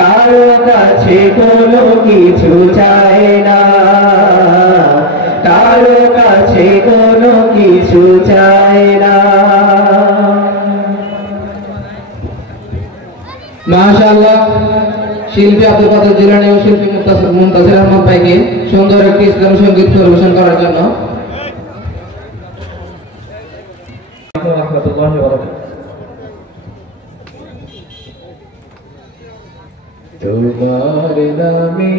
কারো কাছে কোনো কিছু চায় না। কারো কাছে কোনো কিছু চায় না। মাশাআল্লাহ শিল্পী আব্দুল কাদের জিলানী ও শিল্পী মুনতাসির আহমদ ভাইকে সুন্দর একটি ইসলামী সঙ্গীত পরিবেশন করার জন্য তোমার নামে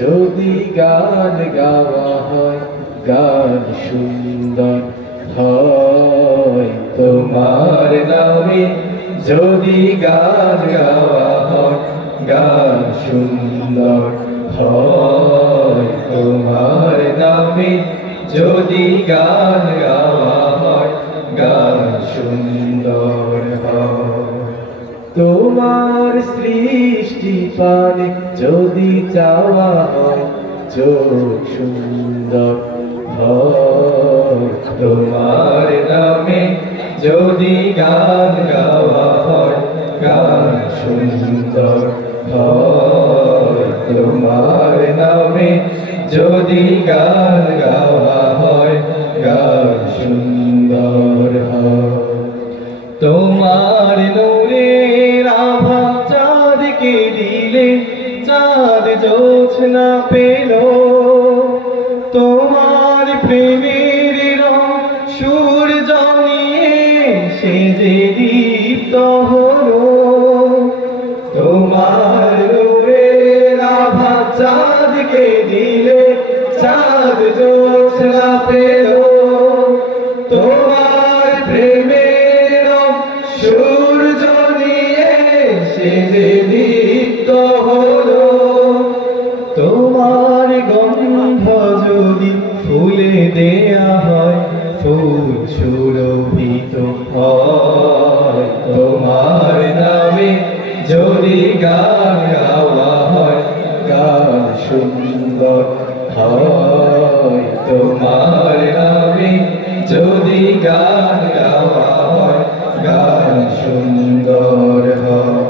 যদি গান গাওয়া হয় গান সুন্দর হয়। তোমার নামে যদি গান গাওয়া হয় গান সুন্দর হয়। তোমার নামে যদি গান গাওয়া হয় গান সুন্দর হয়। তোমার সৃষ্টি পানে যদি চাওয়া হয় চোখ সুন্দর হয়। তোমার নামে যদি গান গাওয়া হয় গান সুন্দর হয়। তোমার নামে যদি গান গাওয়া হয় গান সুন্দর হয়। তোমার নূরের আভা চাঁদকে দিলে চাঁদ জোছনা পেল। তোমার প্রেমের সে যে দীপ্ত হলো তোমার নূরের আভা চাঁদকে দিলে চাঁদ জ্যোৎস্না পেল তোমার প্রেমের সূর্য নিয়ে সে যে দীপ্ত হলো তোমার গন্ধ যদি ফুলে দেয়া হয় ফুল সুরভিত হয় তোমার নামে যদি গান গাওয়া হয় গান সুন্দর হয় তোমার নামে যদি গান গাওয়া হয় গান সুন্দর হয়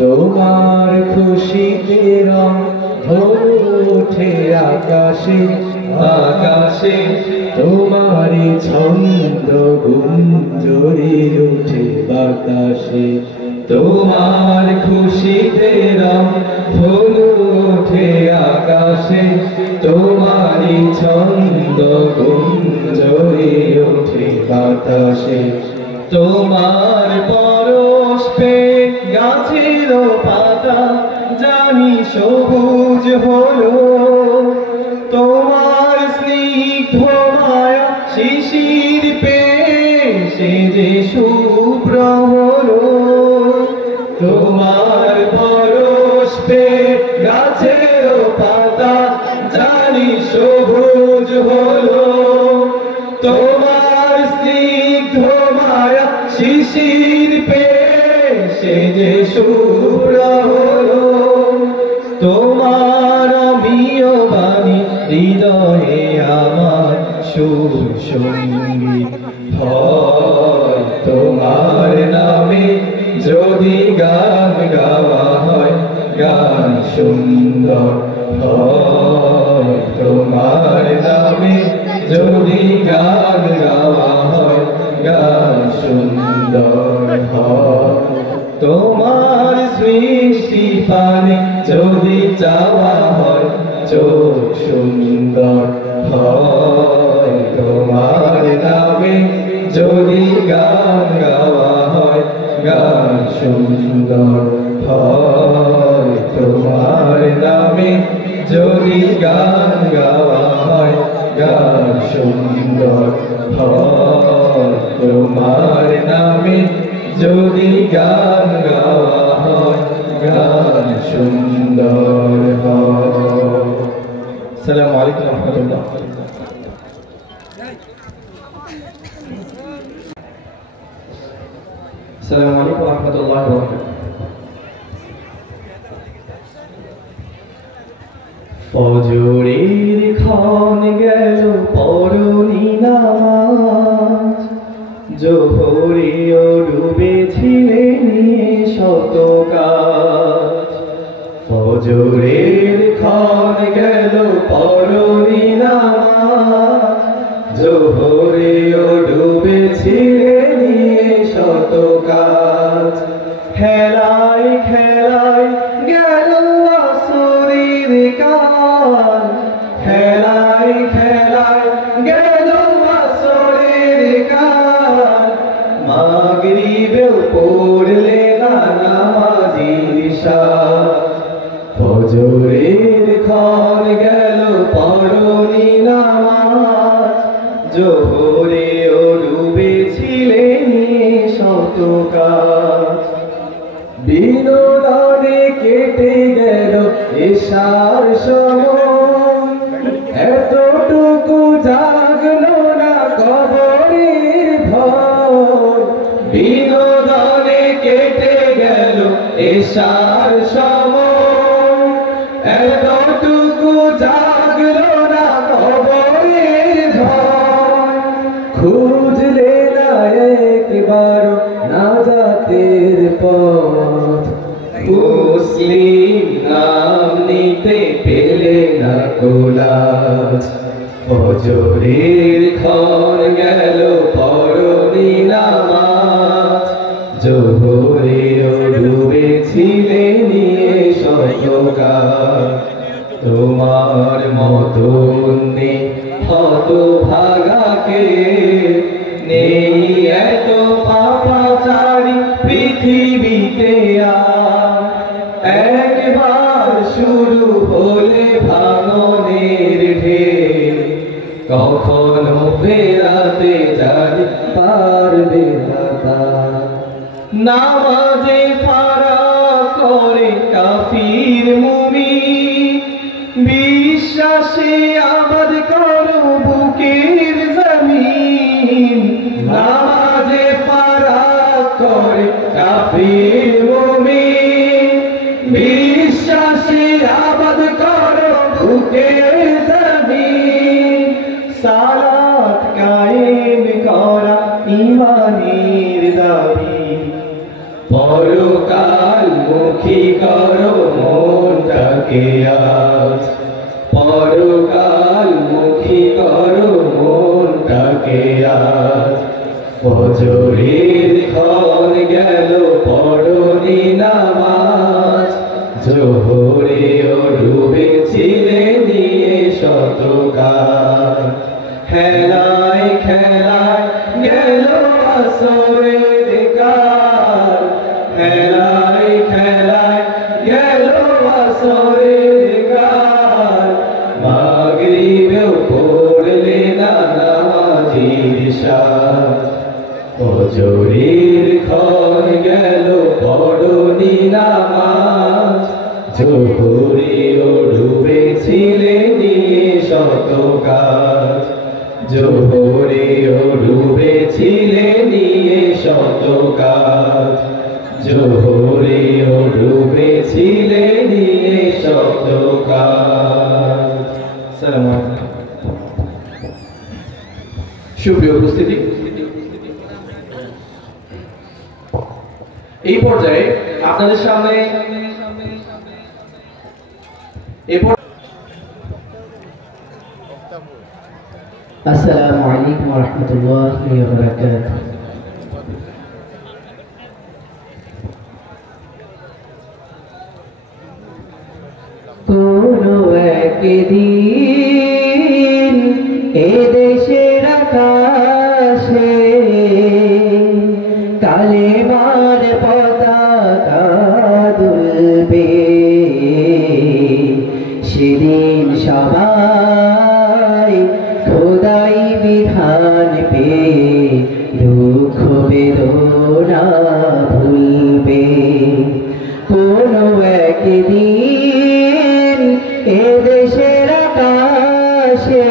তোমার খুশিতে রং ওঠে আকাশে আকাশে তোমারি ছন্দ গুঞ্জরি উঠে বাতাসে তোমার খুশিতে রং ফুল ওঠে আকাশে তোমারি ছন্দ গুঞ্জরি উঠে বাতাসে তোমার পরশ পে গাছের পাতা জানি সবুজ হলো তোমার স্নিগ্ধ মায়া শিশির পে সে যে শুভ্র হলো তোমার পরশ পে গাছের পাতা জানি সবুজ হলো তোমার স্নিগ্ধ মায়া শিশির পে সে যে শুভ্র হলো তোমার অমিয় বাণী হৃদয়ে আমার সুর সঙ্গীত হয় তোমার নামে যদি গান গাওয়া হয় গান সুন্দর হয় তোমার নামে যদি গান গাওয়া হয় গান সুন্দর হয় তোমার সৃষ্টি পানে যদি চাওয়া হয় চোখ সুন্দর হয় তোমার নামে যদি গান গাওয়া হয় গান সুন্দর হয় তোমার নামে যদি গান গাওয়া হয় গান সুন্দর হয় তোমার নামে যদি গান গাওয়া হয় গান সুন্দর হয়। আসসালামু আলাইকুম ওয়া রাহমাতুল্লাহ। আসসালামু আলাইকুম ওয়া রাহমাতুল্লাহি ওয়া বারাকাতুহু। ফজরের ক্ষণ গেল পরনি নামাজ জোহরেও ডুবেছিলে নিয়ে শত কাজ ফজরের ক্ষণ গেল পরনি নামাজ জোহরেও ডুবেছিলে নিয়ে শত কাজ খেলায় খেলায় গেল আসরের কাল খেলায় খেলায় গেল আসরের কাল মাগরিবেও পড়লে না নামাজির সাথ ফজরের ক্ষণ গেল পরনি নামাজ জোহরেও ডুবেছিলে নিয়ে শত কাজ বিনোদনে কেটে গেল এশার সময় এতটুকু জাগলো না কবরের ভয় বিনোদনে কেটে গেল এশার সময় এতটুকু জাগলো না কবরের ভয় খুঁজলে না একবার নাজাতের পথ মুসলিম নাম নিতে পেলে না কোলাজ ফজরের ক্ষণ গেল পরনি নামাজ জোহরেও ডুবেছিলে নিয়ে শত কাজ তোমার মতো হত ভাগাকে নেই এত নামাজে ফারাক করে কাফির মুমিন বিশ্বাসে আবাদ করো বুকের জমিন নামাজে ফারাক করে কাফির মুমিন বিশ্বাসে আবাদ করো বুকের জমিন সালাত কায়েম করা ইমানের দাবি পরকাল মুখী করো মনটাকে আজ পরকাল মুখী করো মনটাকে আজ ফজরের ক্ষণ গেল পড়নি নামাজ জোহরে ও ডুবেছিলে নিয়ে শতকাল খেলায় খেলায় গেল আসরের কাল খেলায় খেলায় গেল আসরের কাল মাগরিবেও পড়লে না নামাজির সাজ ফজরের ক্ষণ গেল পড়নি নামাজ জোহরে ও ডুবেছিলে নিয়ে শতকাল জোহরে ও ডুবেছিলে নিয়ে শতকাল জোহরে ও ডুবেছিলে নিয়ে শতকাল। আসসালামু আলাইকুম। সুপ্রিয় উপস্থিতি, এই পর্যায়ে আপনাদের সামনে আসসালামু আলাইকুম ওয়া রাহমাতুল্লাহি ওয়া বারাকাতুহু। কোনো একদিন এ দেশের আকাশে কালেমার পতাকা দুলবে, সেদিন সবাই খোদাই বিধান পেয়ে দুঃখ বেদনা ভুলবে। কোনো একদিন এ দেশের আকাশে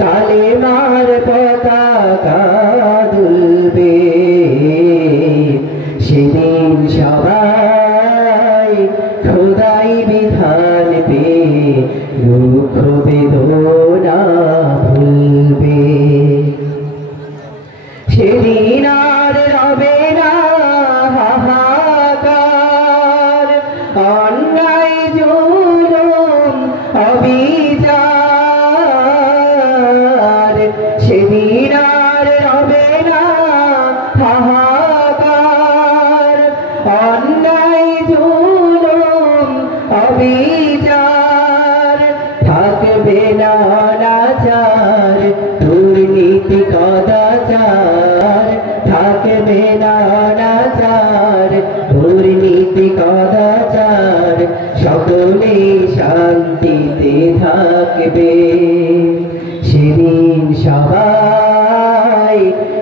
কালেমার পতাকা দুলবে, সেদিন সবাই খোদাই বিধান পেয়ে দুঃখ বেদনা ভুলবে। সেদিন আর রবে না হাহাকার, অন্যায় জুলুম অবিচার, সেদিন আর রবে না হাহাকার, অন্যায় জুলুম অবিচার, থাকবে না অনাচার দুর্নীতি কদাচার, থাকবে না অনাচার দুর্নীতি কদাচার, সকলে শান্তিতে থাকবে। সেদিন সবাই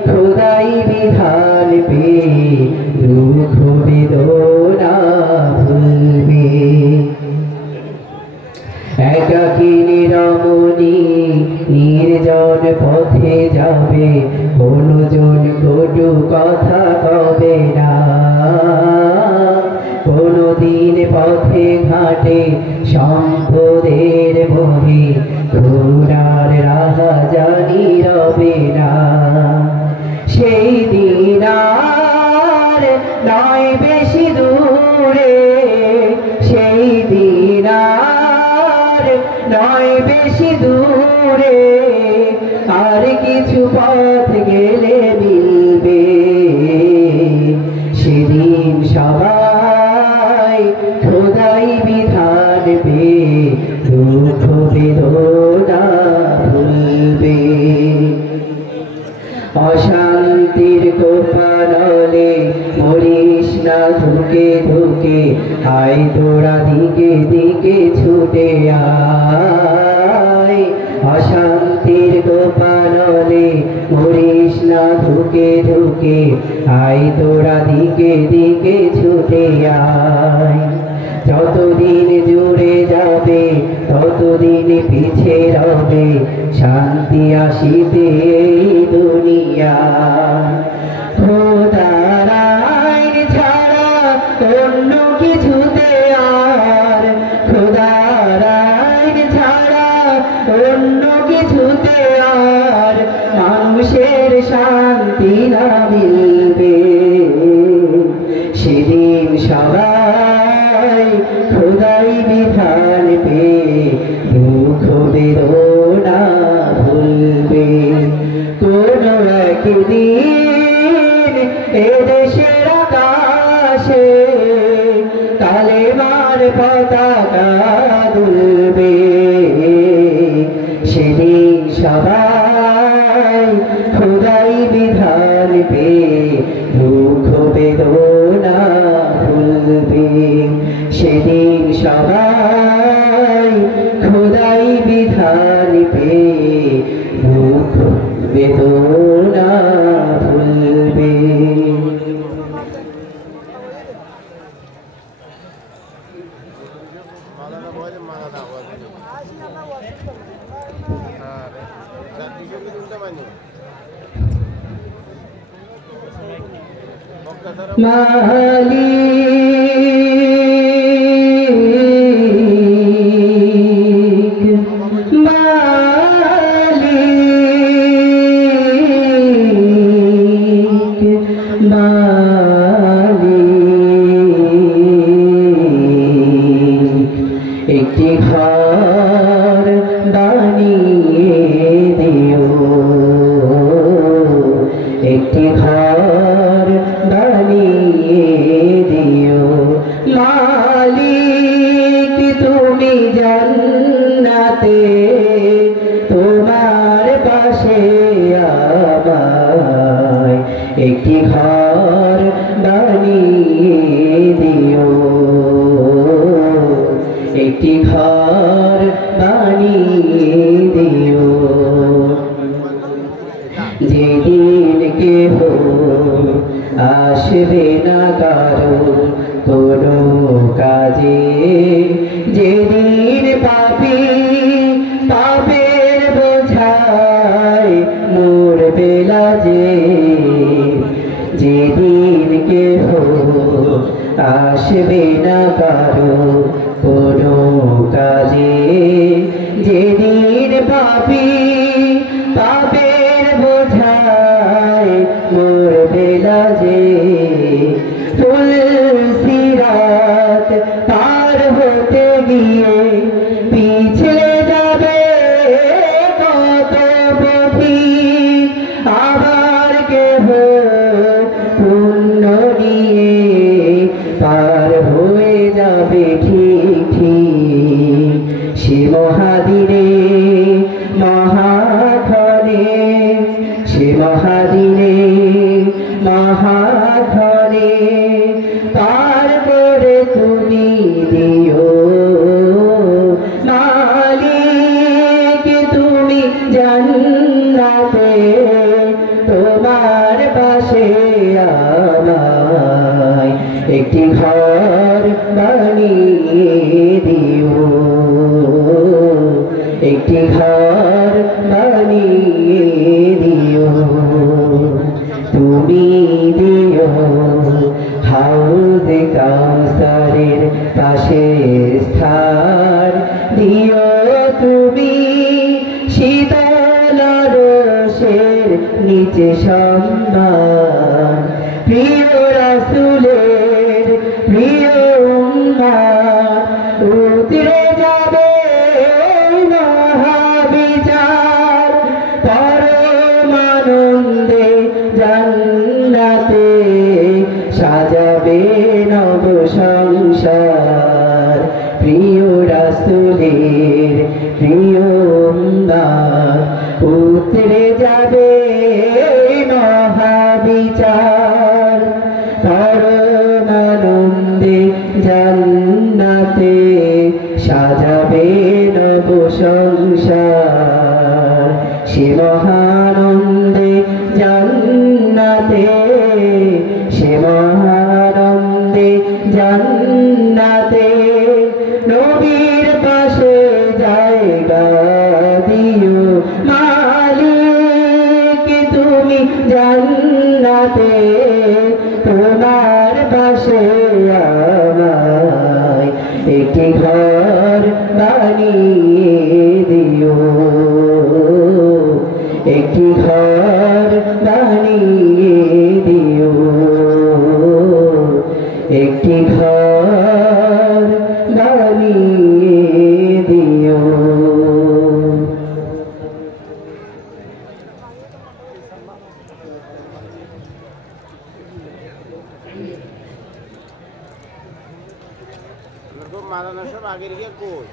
খোদাই বিধান পেয়ে দুঃখ বেদনা ভুলবে। একাকিনী রমণী নির্জন পথে যাবে, কোনজন কটু কথা কবে না, কোনদিন পথে ঘাটে সম্পদের বহে করুণার রাহাজানি রবে না। সেই দিন আর নয় বেশি দূরে, সেই দিন আর নয় বেশি দূরে, আর কিছু পথ গেলে মিলবে। সেদিন সবাই খোদাই বিধান পেয়ে দুঃখ বেদনা ভুলবে। অশান্তির কোপানলে মরিস না ধুকে ধুকে, আয় তোরা দিকে দিকে ছুটে আয়। অশান্তির কোপানলে মরিস না ধুকে ঢুকে আয় তোরা দিকে দিকে ছুটে আয়। যতদিন জুড়ে যাবে ততদিন পিছে রবে শান্তি আসিতে এই দুনিয়া। খোদার আইন ছাড়া অন্য কিছুতে আর, খোদার আইন ছাড়া অন্য কিছুতে আর মানুষের শান্তি না মিলবে। সেদিন সবাই খোদাই বিধান পেয়ে দুঃখ বেদনা ভুলবে। কোন একদিন এদেশের আকাশে কালেমার পতাকা দুলবে। সেদিন সবাই খোদাই বিধান পেয়ে দুঃখ বেদনা ভুলবে। সেদিন সবাই খোদাই বিধান পেয়ে দুঃখ বেদনা ভুলবে। একটি ঘর বানিয়ে দিও, একটি ঘর বানিয়ে দিও। মালিক তুমি জান্নাতে তোমার পাশে আমায় একটি ঘর বানিয়ে দিও, একটি ঘর বানিয়ে দিও। যেদিন কেহ আসবে না কারো কোনো কাজে, যেদিন পাপী পাপের বোঝায় মরবে লাজে, যেদিন কেহ আসবে না কারো কোনো কাজে, যেদিন পাপী পাপের বোঝায় মরবে লাজে। ফুলসিরাত পার হতে গিয়ে পিছলে যাবে কত পথি, আবার কেহ পুণ্য নিয়ে পার হয়ে যাবে ঠিক ঠিক। সে মহাদিনে মহাক্ষণে, সে মহাদিনে মহাক্ষণে পার করে তুমি দিও। মালিক তুমি জান্নাতে তোমার পাশে আমায় একটি ঘর বানিয়ে দিও, একটি ঘর বানিয়ে দিও। তুমি দিও হাউজে কাউসারের পাশে স্থান, দিও তুমি শীতল রোষের নিচে সম্মান। প্রিয় রাসূলের প্রিয় উম্মত উতরে যাবে মহাবিচার, পরমানন্দে জান্নাতে সাজাবে নব সংসার। প্রিয় রাসূলের প্রিয় উম্মত উতরে যাবে মহাবিচার, পরমানন্দে জান্নাতে সাজাবে নব সংসার। সে মহানন্দে জান্নাতে জান্নাতে তোমার পাশে আমায় একটি ঘর বানিয়ে দিও, একটি ঘর বানিয়ে দিও, একটি ঘর বানিয়ে দিও। মারানা সব আগের গিয়ে কই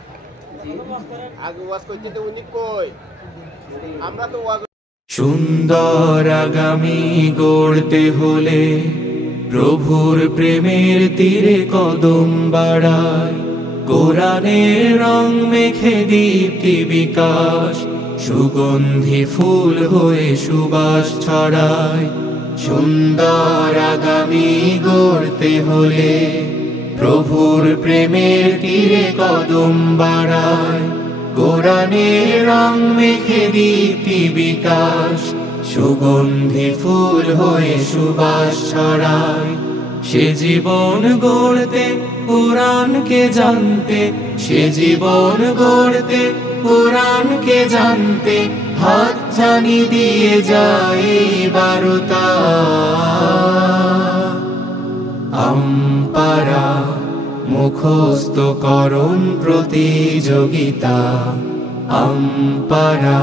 আগে ওয়াজ করতে তো উনি কই আমরা তো ওয়াজ সুন্দর আগামী গড়তে হলে প্রভুর প্রেমের তীরে কদম বাড়ায়, কোরআনের রং মেখে দীপ্তি বিকাশ, সুগন্ধি ফুল হয়ে সুবাস ছড়ায়। সুন্দর আগামী গড়তে হলে প্রভুর প্রেমের তীরে কদম বাড়ায়, কোরআনের রং মেখে দীপ্তি বিকাশ, সুগন্ধি ফুল হয়ে সুবাস ছড়ায়। সে জীবন গড়তে কোরআনকে জানতে, সে জীবন গড়তে কোরআনকে জানতে, হাত ছানি দিয়ে যায় বারতা। আমপারা মুখস্থকরণ প্রতিযোগিতা, আমপারা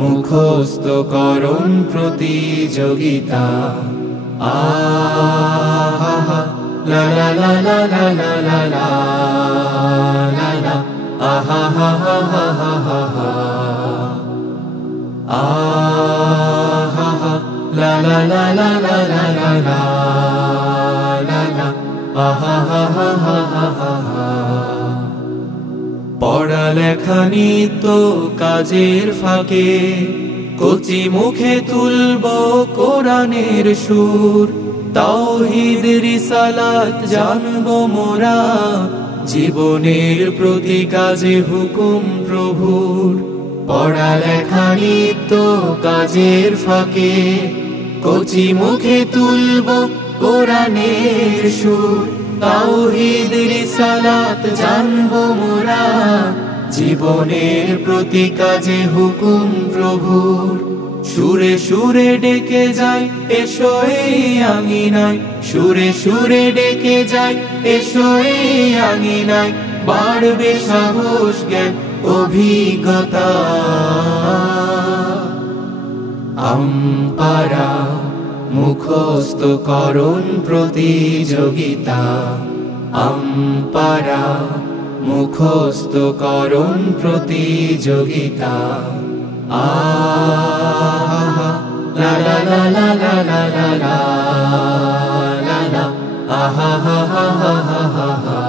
মুখস্থকরণ প্রতিযোগিতা। আহা লা লা লা লা লা লা লা লা লা লা আহা হা হা হা হা হা হা আহা লা লা লা লা লা লা লা লা লা লা আহা হা হা হা হা হা হা। পড়ালেখা নিত্য কাজের ফাঁকে, কচি মুখে তুলব কোরআনের সুর, তাওহীদ রিসালাত জানবো মোরা, জীবনের প্রতি কাজে হুকুম প্রভুর। পড়ালেখা নিত্য কাজের ফাঁকে, কচি মুখে তুলব কোরআনের সুর, তাওহীদ রিসালাত জানবো মোরা, জীবনের প্রতি কাজে হুকুম প্রভুর। সুরে সুরে ডেকে যায় এসো এই আঙিনায়, সুরে সুরে ডেকে যায় এসো এই আঙিনায়, বাড়বে সাহস জ্ঞান অভিজ্ঞতা। আমপারা মুখস্থকরণ প্রতিযোগিতা, আমপারা মুখস্থকরণ প্রতিযোগিতা। আহা লা লা লা লা লা লা লা লা লা লা আহা হা হা হা হা হা হা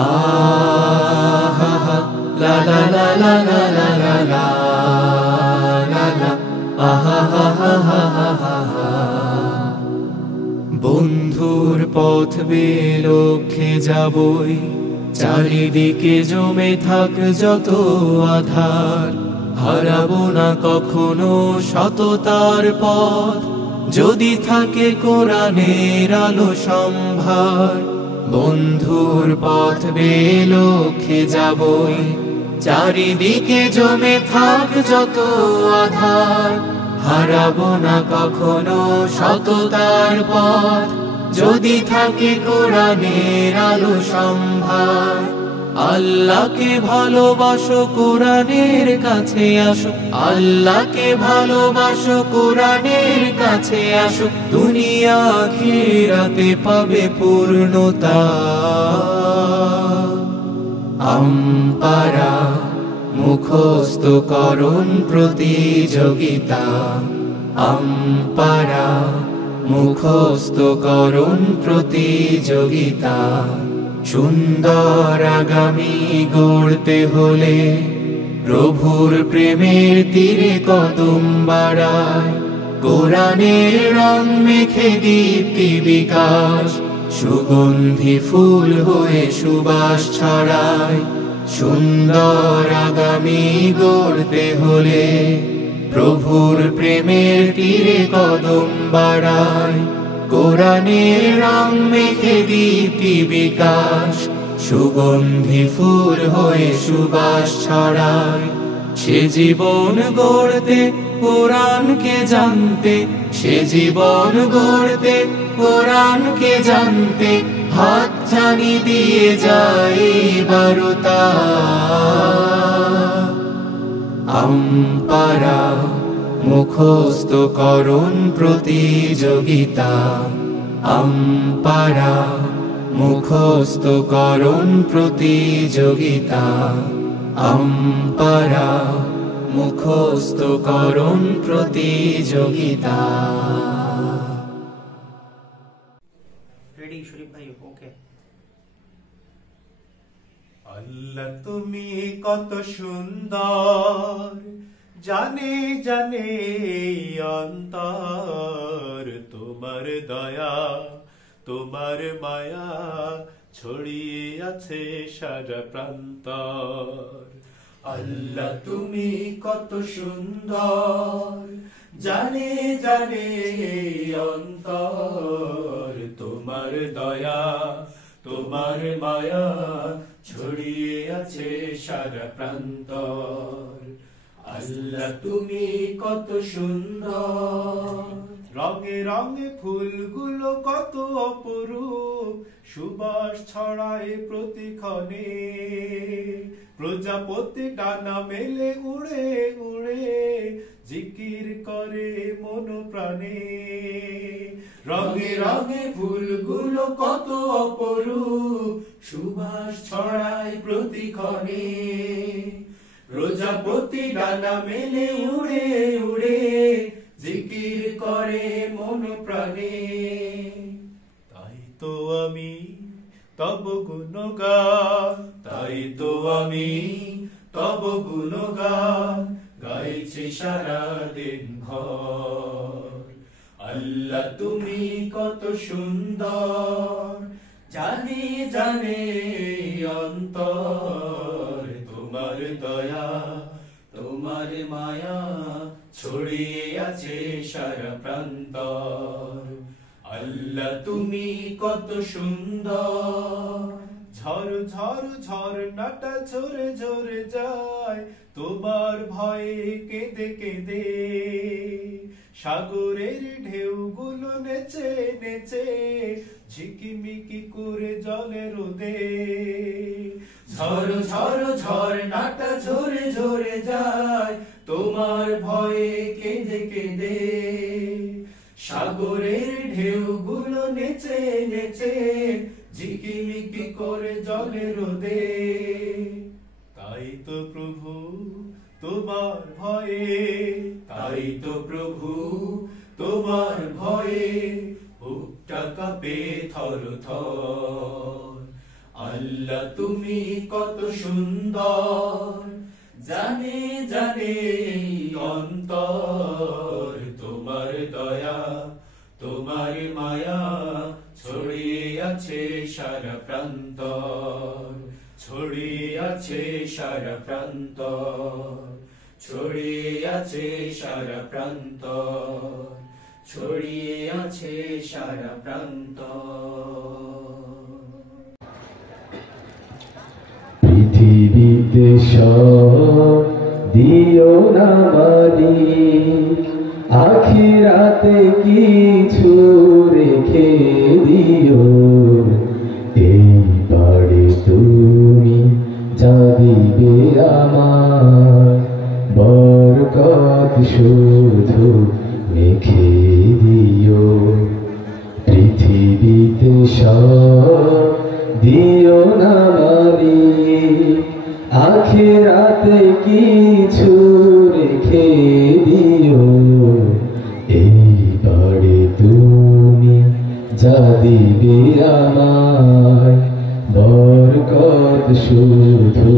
আহা লা লা লা লা লা লা লা লা লা লা আহা হা হা হা হা হা হা। বন্ধুর পথ বেয়ে লক্ষ্যে যাবই, চারিদিকে জমে থাক যত আধার, হারাবো না কখনো সততার পথ, যদি থাকে কোরআনের আলো সম্ভার। বন্ধুর পথ বেয়ে লক্ষ্যে যাবই, চারিদিকে জমে থাক যত আধার, হারাবো না কখনো সততার পথ, যদি থাকে কোরআনের আলো সম্ভার। আল্লাহকে ভালোবাসো কোরআনের কাছে আসো, আল্লাহকে ভালোবাসো কোরআনের কাছে আসো, দুনিয়া আখিরাতে পাবে পূর্ণতা। আমপারা মুখস্থকরণ প্রতিযোগিতা, আমপারা মুখস্থকরণ প্রতিযোগিতা। সুন্দর আগামী গড়তে হলে প্রভুর প্রেমের তীরে কদম বাড়ায়, কোরআনের রং মেখে দীপ্তি বিকাশ, সুগন্ধি ফুল হয়ে সুবাস ছড়ায়। সুন্দর আগামী গড়তে হলে প্রভুর প্রেমের তীরে কদম বাড়ায়, কোরআনের রং মেখে দীপ্তি বিকাশ, সুগন্ধি ফুল হয়ে সুবাস ছড়ায়। সে জীবন গড়তে কোরআনকে জানতে, সে জীবন গড়তে কোরআনকে জানতে, হাত ছানি দিয়ে যায় বারতা। আমপারা মুখস্থকরণ প্রতিযোগিতা, আমপারা মুখস্থকরণ প্রতিযোগিতা, আমপারা মুখস্থকরণ প্রতিযোগিতা। রেডি শরীফ ভাই? ওকে। আল্লাহ তুমি কত সুন্দর, জানে জানে এই অন্তর, তোমার দয়া তোমার মায়া ছড়িয়ে আছে সারা প্রান্তর। আল্লাহ তুমি কত সুন্দর, জানে জানে এই অন্তর, তোমার দয়া তোমার মায়া ছড়িয়ে আছে সারা প্রান্তর। আল্লাহ তুমি কত সুন্দর, রঙে রঙে ফুলগুলো কত অপরূপ, সুবাস ছড়ায় প্রতিক্ষণে, প্রজাপতি ডানা মেলে উড়ে উড়ে জিকির করে মন প্রাণে। রঙে রঙে ফুলগুলো কত অপরূপ, সুবাস ছড়ায় প্রতিক্ষণে, প্রজাপতি ডানা মেলে উড়ে উড়ে জিকির করে মন প্রাণে। তাই তো আমি তব গুণগান, তাই তো আমি তব গুণগান গাইছি সারা দিন ভর। আল্লাহ তুমি কত সুন্দর, জানি জানে অন্তর, তোমার দয়া তোমার মায়া ছড়িয়ে আছে সারা প্রান্তর। আল্লাহ তুমি কত সুন্দর, ঝড় ঝড় ঝর্ণাটা ঝরে ঝরে যায়, তোমার ভয়ে কেঁদে কেঁদে, সাগরের ঢেউগুলো নেচে নেচে ঝিকিমিকি করে জলে রোদে। ঝড় ঝড় ঝর্ণাটা ঝরে ঝরে যায়, তোমার ভয়ে কেঁদে কেঁদে, সাগরের ঢেউগুলো নেচে নেচে ঝিকিমিকি করে জলে রোদে। তাই তো প্রভু তোমার ভয়ে, তাই তো প্রভু তোমার ভয়ে বুকটা কাঁপে থর থর। আল্লাহ তুমি কত সুন্দর, জানে জানে অন্তর, তোমার দয়া তোমার মায়া ছড়িয়ে আছে সারা প্রান্তর, ছড়িয়ে আছে সারা প্রান্তর, ছড়িয়ে আছে সারা প্রান্তর, ছড়িয়ে আছে সারা প্রান্তর। পৃথিবীতে সব দিও না মালিক, আখিরাতে কিছু রেখে দিও, এইবারে তুমি যা দিবে আমার, বরকত শুধু মেখে দিও। পৃথিবীতে সব দিও না মালিক, আখিরাতে কিছু রেখে দিও, এইবারে তুমি যা দিবে আমায়, বরকত শুধু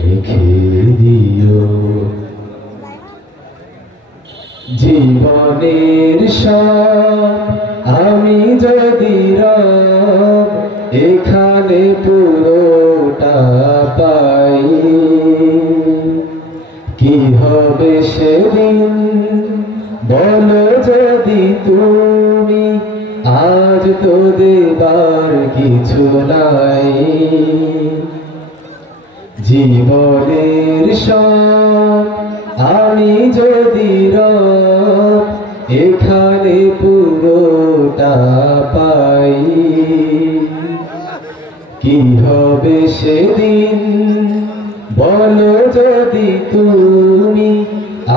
রেখে দিও। জীবনের সব আমি যদি রব এখানে পুরোটা পাই, কি হবে সেদিন তুমি আজ তো দেবার কিছু নাই জীবনের সব আমি যদি রব এখানে পুরোটা পাই কি হবে সেদিন বলো যদি তুমি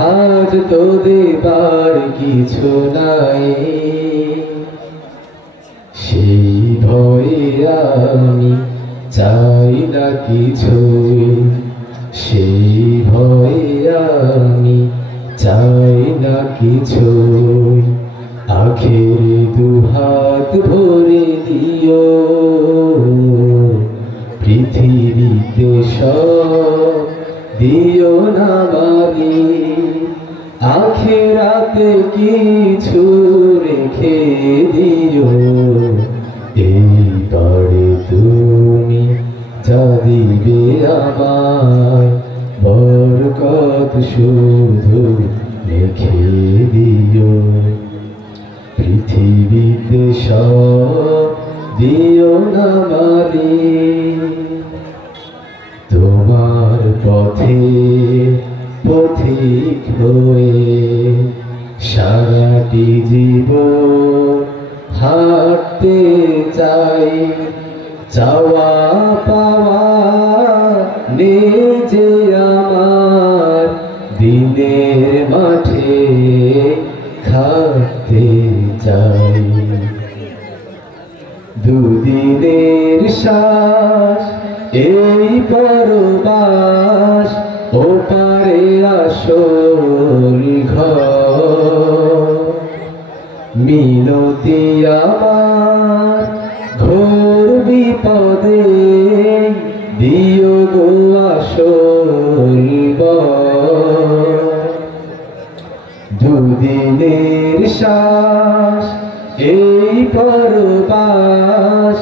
আজ তো দেবার কিছু নাই সেই ভয়ে আমি চাই না কিছুই সেই ভয়ে আমি চাই না কিছুই আখের দুহাত ভরে দিও পৃথিবীতে সব দিও না বাড়ি আখেরাতে কিছু রেখে দিও এইবারে তুমি যা দিবে আমায় বরকত শুধু রেখে দিও পৃথিবীতে সব দিও না বাড়ি তোমার পথে পথিক হয়ে সারাটি জীবন হাঁটতে চাই চাওয়া পাওয়া নিজে আমার দিনের মাঠে খাটতে চাই দুদিনের শ্বাস এই পরবাস ও পারে আসল ঘর মিনতি আমার ঘোর বিপদে দিও গো আসল দুদিনের শ্বাস এই পরবাস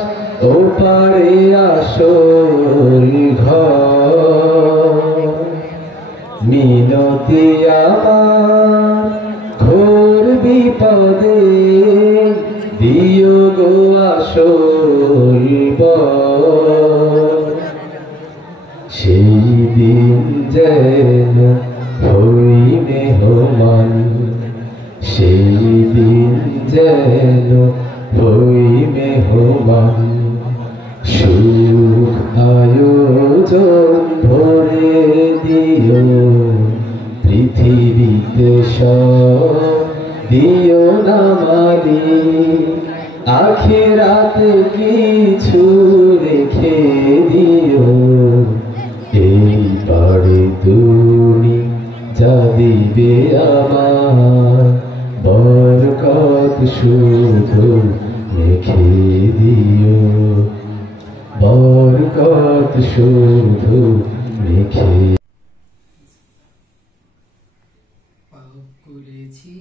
ও পারে আসল ঘর মিনতি আমার ঘোর বিপদে দিও গো আসল সেই দিন যেন হই মেহমান সেই দিন যেন হই মেহমান সুখ আয়োজন ভরে দিও পৃথিবীতে সব দিও না মালি আখিরাতে কিছু রেখে দিও এইবারে তুমি যা দিবে আমার বরকত শুধু রেখে দিও বরকত শুধু রেখে করেছি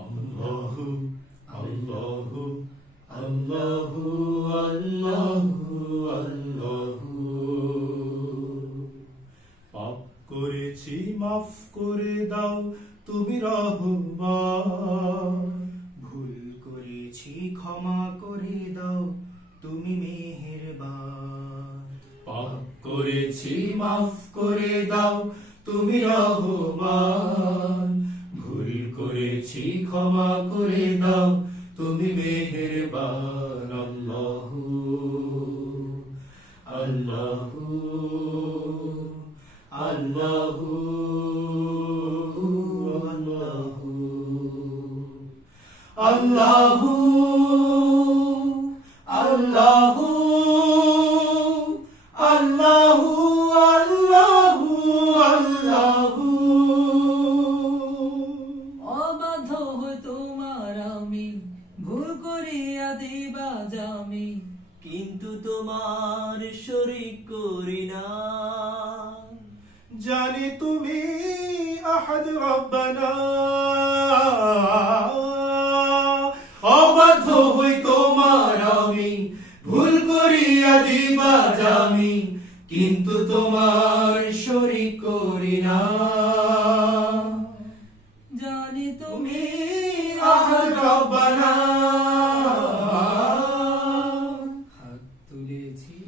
আল্লাহু আল্লাহু আল্লাহু আল্লাহু আল্লাহু পাপ করেছি মাফ করে দাও তুমি রহমান ভুল করেছি ক্ষমা করে দাও তুমি মেহেরবান পাপ করেছি মাফ করে দাও তুমি রহমান ভুল করেছি ক্ষমা করে দাও তুমি মেহেরবান আল্লাহু আল্লাহু আল্লাহু আল্লাহু আল্লাহু আল্লাহু আল্লাহু আল্লাহু অবাধ্য হই তোমার আমি ভুল করিয়া দিবা জামি কিন্তু তোমার শরীক করি না জানি তুমি আহাদ রব্বানা অবাধ্য হই তোমার আমি ভুল করিয়া দিবা জামি কিন্তু তোমার শরীক করি না। জানি তুমি আহাদ রব্বানা। হাত তুলেছি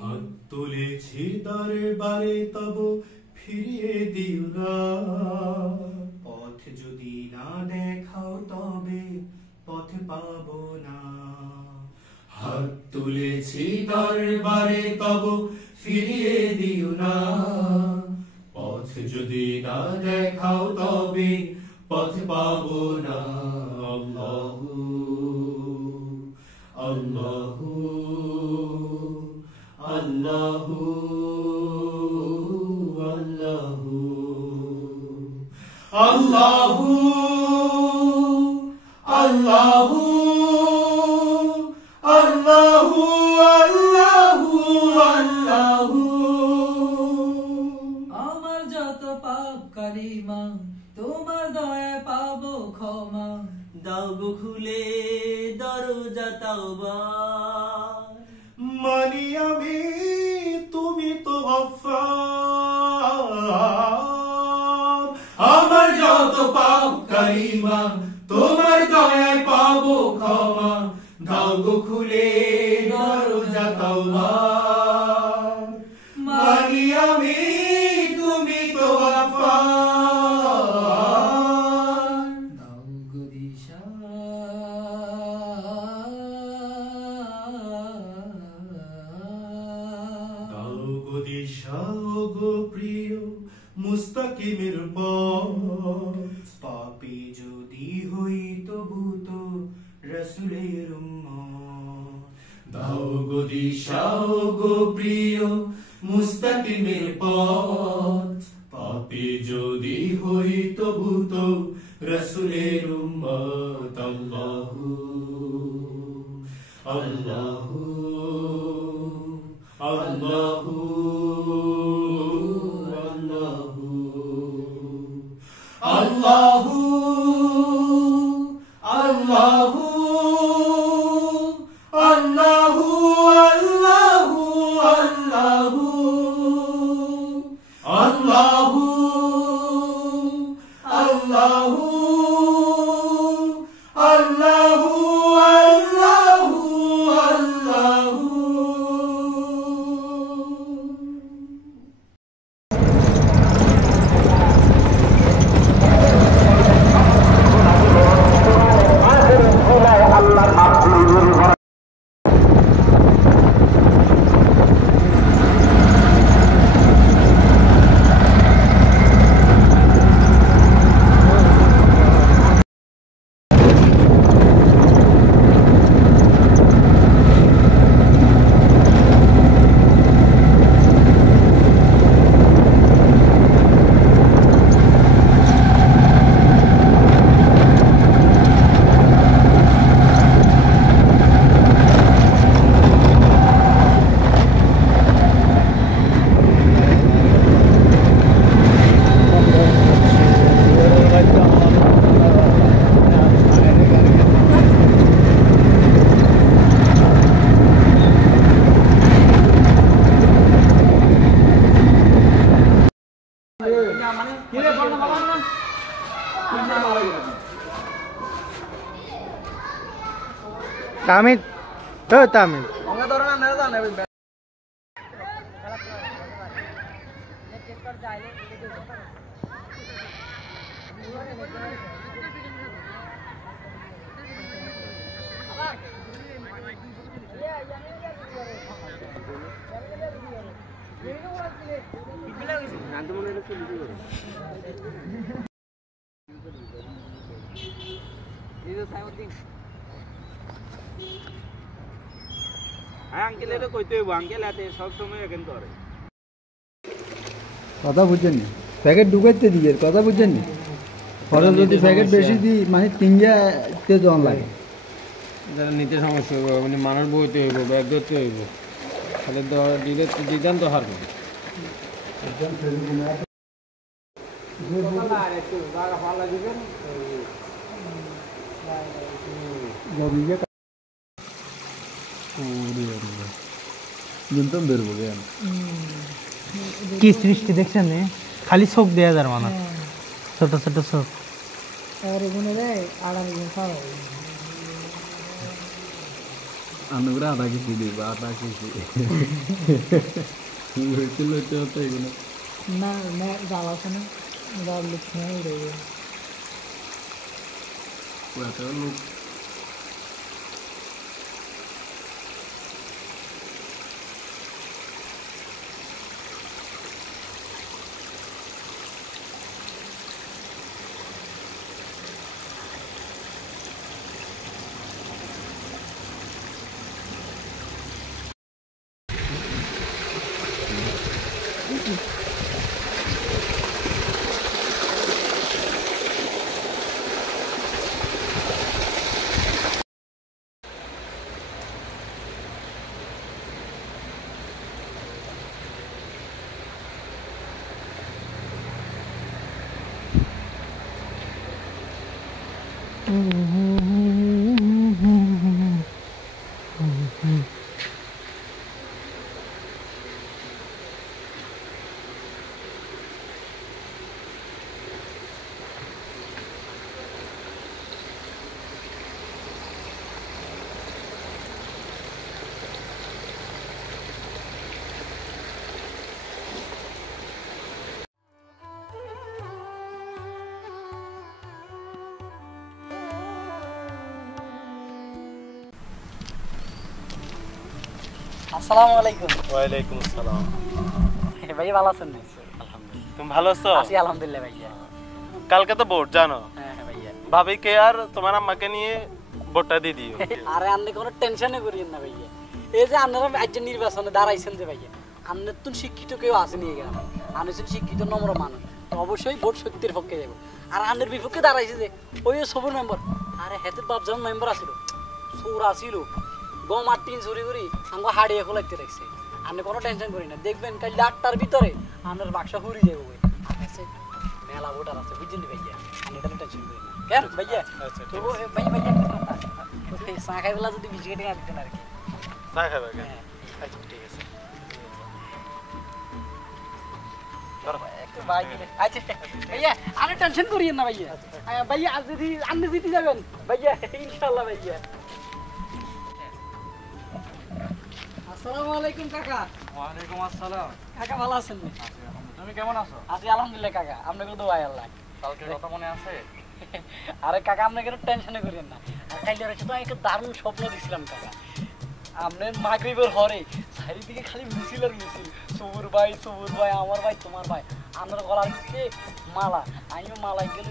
হাত তুলেছি দরবারে তব ফিরিয়ে দিও না। পথ যদি না দেখাও তবে পথ পাবো না। হাত তুলেছি দরবারে তব ফিরিয়ে দিও না। পথ যদি না দেখাও তবে পথ পাবো না। আল্লাহু আল্লাহু আল্লাহু আল্লাহু আল্লাহু আল্লাহু আল্লাহু আল্লাহু। আমার যত পাপ কালিমা তোমার দয়ায় পাবো ক্ষমা। দাও গো খুলে দরজা তাওবার। মানি আমি তুমি তো গফফার। আমার যত পাপ কালিমা তোমার দয়ায় পাবো ক্ষমা। দাও গো খুলে দরজা তাওবার। মানি আমি তুমি তো গফফার। দাও গো দিশা দাও গো দিশা ও গো প্রিয় মুস্তাকিমের পথ। পাপী যদি হই তবু তো রাসূলের উম্মত। দাও গো দিশা ও গো প্রিয় মুস্তাকিমের পথ। পাপী যদি হই তবু তো রাসূলের উম্মত। আল্লাহু আল্লাহু আল্লাহু আল্লাহু আল্লাহু আল্লাহু আল্লাহু আল্লাহু আল্লাহু আল্লাহু আল্লাহু আল্লাহু আল্লাহু। তামিল তো তামিল কথা বুঝছেন নি প্যাকেট ঢুকাইতে দিয়ে কথা বুঝছেন নি খরচ যদি প্যাকেট বেশি দিই মানে তিনটা জন লাগে যারা নিতে সমস্যা হইব মানে মানুষ বইতে হইব ব্যাগ ধরতে হইব তাহলে দিলে দিদান তো হারবে গবিয়ে জুনতম বেরবো জ্ঞান কি সৃষ্টি দেখছেন নে খালি চোখ দেয়া যার মানে ছোট ছোট চোখ আর এখানে রে আড়াই গুণ খাওয়া আনুরা আধা কেজি দিব আধা কেজি কিলো তো এগুলো না না জাল আছে না জাল লিখে উড়ে পুরাটা লোক আসসালামু আলাইকুম। ওয়ালাইকুম আসসালাম। ভাই ভালো আছেন? আলহামদুলিল্লাহ। তুমি ভালো আছো? আছি আলহামদুলিল্লাহ ভাইয়া। কালকে তো ভোট জানো? হ্যাঁ ভাইয়া। ভাবিকে আর তোমার আম্মাকে নিয়ে ভোটটা দিয়ে দিও। আরে আপনি কোনো টেনশনই করিয়েন না ভাইয়া। এই যে আপনারা আজ নির্বাচনে দাঁড়াইছেন যে ভাইয়া, আপনার তো শিক্ষিত কেউ আসেনি এখানে, আপনি শিক্ষিত নম্র মানুষ, তো অবশ্যই ভোট সত্যের পক্ষে যাবো। আর আপনার বিপক্ষে দাঁড়াইছে যে ওই সবুর মেম্বার, আরে হেতের বাপজন মেম্বার আসিল, চোর আসিল, গম আর টিন চুরি করি আমাকে হাড়িয়ে খোলাইতে রাখছে। আপনি কোনো টেনশন করি না, দেখবেন কাল 8টার ভিতরে আপনার বাক্সা ফুরি যাবো। আছে মেলা ভোটার আছে, বুঝছেন ভাইয়া, আপনি তাহলে টেনশন করি না। কেন ভাইয়া? তো ভাইয়া ভাইয়া চা খাইবেলা যদি বিস্কিট কিনে দিতেন আর কি। চা খাবে? আচ্ছা ঠিক আছে। আচ্ছা ভাইয়া আপনি টেনশন করিয়েন না ভাইয়া। ভাইয়া আজ যদি আপনি জিতে যাবেন ভাইয়া, ইনশাল্লাহ ভাইয়া। আসসালামু আলাইকুম কাকা। ওয়ালাইকুম আসসালাম। কাকা ভালো আছেন? তুমি কেমন আছো? আছি আলহামদুলিল্লাহ কাকা, আপনাকে দোয়াই আল্লাহ। কালকে কথা মনে আছে? আরে কাকা আপনি কেন টেনশনে করেন না, কাইলে রয়েছে তো একটা দারুণ স্বপ্ন দিছিলাম কাকা। আপনার মাগরিবের হরে চারিদিকে খালি মিছিল আর মিছিল, সবুর ভাই আমার ভাই তোমার ভাই, আমরা গলার দিকে মালা, আমিও মালাই গেল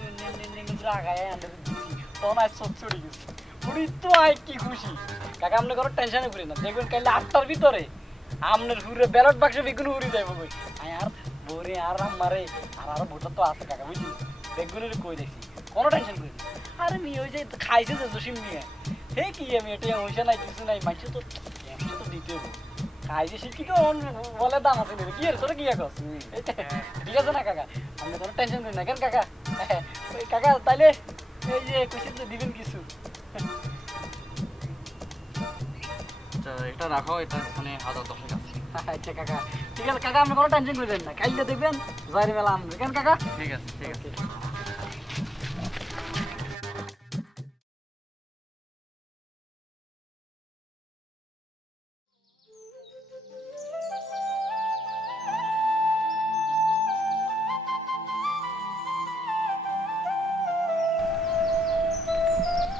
আগায় আনতে দিচ্ছি, তখন আজ চোখ চড়ে গেছি। উনি তো আয় কি খুশি কাকা, আপনি কোনো টেনশনে করি না, দেখবেন কাইলে 8টার ভিতরে আপনার হুরে ব্যালট বাক্স বিকুন উড়ি যাবো কই। আর বরে আর আমারে আর ভোটার তো আছে কাকা, বুঝলি, দেখবেন কই দেখছি, কোনো টেনশন করি না। আরে মেয়ে ওই যে খাইছে যে জসিম মেয়ে, হে কি আমি এটা হইছে নাই কিছু নাই, মাইছে তো তো দিতে হবে, খাইছে শিক্ষিত বলে দাম আছে না কি, তোরা কি কস? ঠিক আছে না কাকা, আপনি কোনো টেনশন করি না। কেন কাকা? ওই কাকা তাইলে এই যে কুশিত দিবেন কিছু, এটা রাখো, এটা এখানে 1010 আছে। আচ্ছা কাকা ঠিক আছে কাকা, আপনি কোনো টেনশন করবেন না, কাইলে দেখবেন জারি মেলা আনবে। কেন কাকা? ঠিক আছে ঠিক আছে।